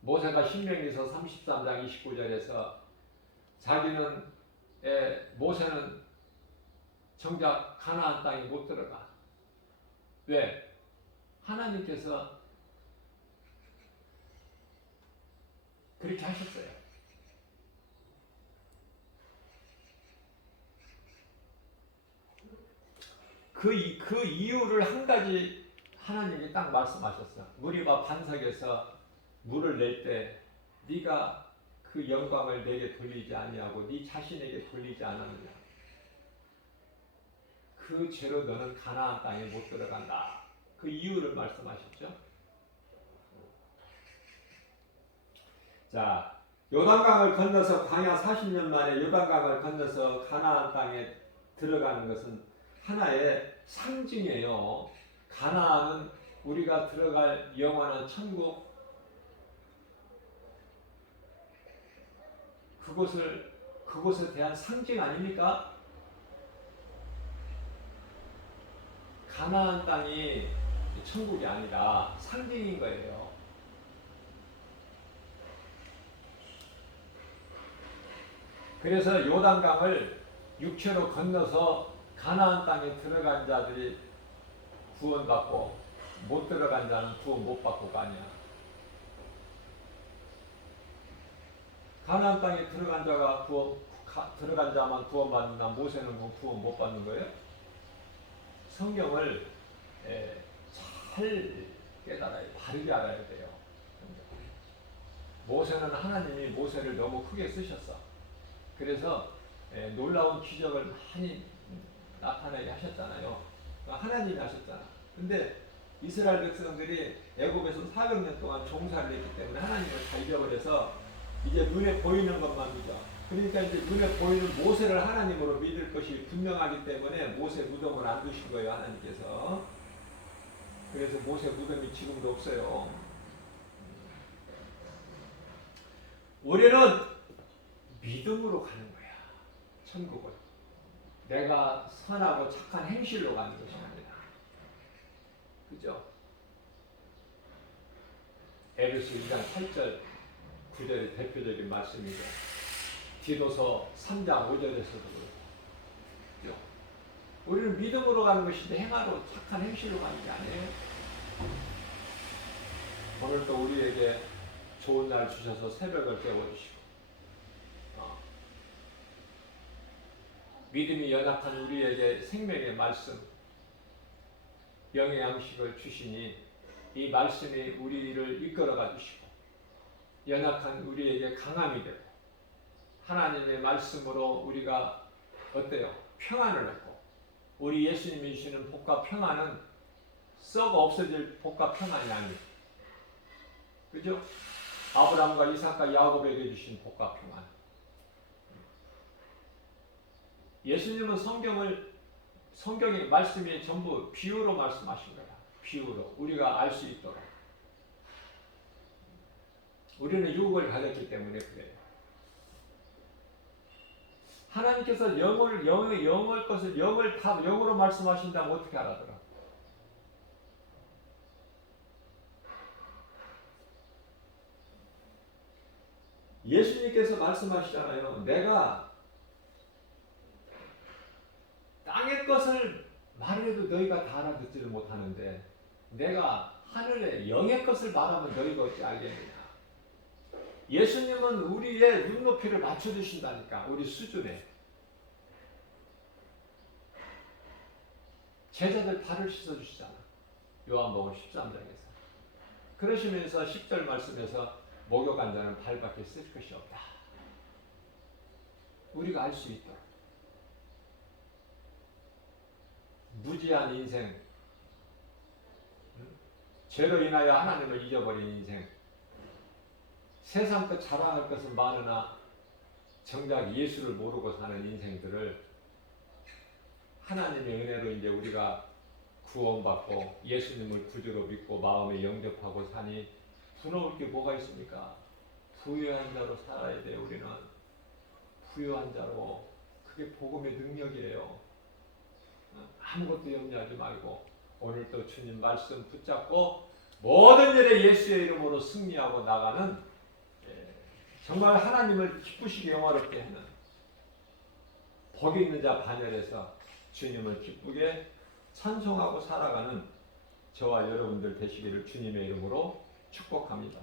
모세가 신명기서 33장 29절에서 자기는 모세는 정작 가나안 땅에 못 들어가. 왜? 하나님께서 그렇게 하셨어요. 그 이유를 한 가지 하나님이 딱 말씀하셨어. 무리바 반석에서 물을 낼 때 네가 그 영광을 내게 돌리지 아니하고 네 자신에게 돌리지 않았느냐. 그 죄로 너는 가나안 땅에 못 들어간다. 그 이유를 말씀하셨죠. 자, 요단강을 건너서 광야 40년 만에 요단강을 건너서 가나안 땅에 들어가는 것은 하나의 상징이에요. 가나안은 우리가 들어갈 영원한 천국, 그곳에 대한 상징 아닙니까? 가나안 땅이 천국이 아니라 상징인 거예요. 그래서 요단강을 육체로 건너서 가나안 땅에 들어간 자들이 구원받고 못 들어간 자는 구원 못 받고가 아니야. 가나안 땅에 들어간 자만 구원받는다. 모세는 구원 못 받는 거예요? 성경을 잘 깨달아야, 바르게 알아야 돼요. 모세는 하나님이 모세를 너무 크게 쓰셨어. 그래서 놀라운 기적을 많이 나타나게 하셨잖아요. 하나님이 하셨잖아. 근데 이스라엘 백성들이 애굽에서 400년 동안 종살이를 했기 때문에 하나님을 다 잊어버려서 이제 눈에 보이는 것만 믿어. 그러니까 이제 눈에 보이는 모세를 하나님으로 믿을 것이 분명하기 때문에 모세 무덤을 안 두신 거예요, 하나님께서. 그래서 모세 무덤이 지금도 없어요. 우리는 믿음으로 가는 거야, 천국을. 내가 선하고 착한 행실로 가는 것이 아니라. 그죠? 에베소 2장 8절 9절의 대표적인 말씀이죠. 디도서 3장 5절에서도 그렇죠. 우리는 믿음으로 가는 것인데 행하로 착한 행실로 가는 게 아니에요. 오늘도 우리에게 좋은 날 주셔서 새벽을 깨워주시고 믿음이 연약한 우리에게 생명의 말씀, 영의 양식을 주시니 이 말씀이 우리를 이끌어가 주시고 연약한 우리에게 강함이 되고 하나님의 말씀으로 우리가 어때요? 평안을 얻고 우리 예수님이 주시는 복과 평안은 썩어 없어질 복과 평안이 아니에요. 그죠? 아브라함과 이삭과 야곱에게 주신 복과 평안. 예수님은 성경의 말씀이 전부 비유로 말씀하신 거야. 비유로 우리가 알 수 있도록. 우리는 유혹을 가졌기 때문에 그래요. 하나님께서 영의 것을 영을 다 영으로 말씀하신다면 어떻게 알아들어? 예수님께서 말씀하시잖아요. 내가 땅의 것을 말해도 너희가 다 알아듣지를 못하는데 내가 하늘의 영의 것을 말하면 너희가 어찌 알겠느냐. 예수님은 우리의 눈높이를 맞춰주신다니까. 우리 수준에. 제자들 발을 씻어주시잖아. 요한복음 13장에서. 그러시면서 10절 말씀에서 목욕한 자는 발밖에 쓸 것이 없다. 우리가 알 수 있도록. 무지한 인생, 죄로 인하여 하나님을 잊어버린 인생, 세상 것 자랑할 것은 많으나 정작 예수를 모르고 사는 인생들을 하나님의 은혜로 이제 우리가 구원받고 예수님을 구주로 믿고 마음에 영접하고 사니 부러울 게 뭐가 있습니까? 부유한 자로 살아야 돼. 우리는 부유한 자로. 그게 복음의 능력이에요. 아무것도 염려하지 말고 오늘도 주님 말씀 붙잡고 모든 일에 예수의 이름으로 승리하고 나가는 정말 하나님을 기쁘시게 영화롭게 하는 복이 있는 자 반열에서 주님을 기쁘게 찬송하고 살아가는 저와 여러분들 되시기를 주님의 이름으로 축복합니다.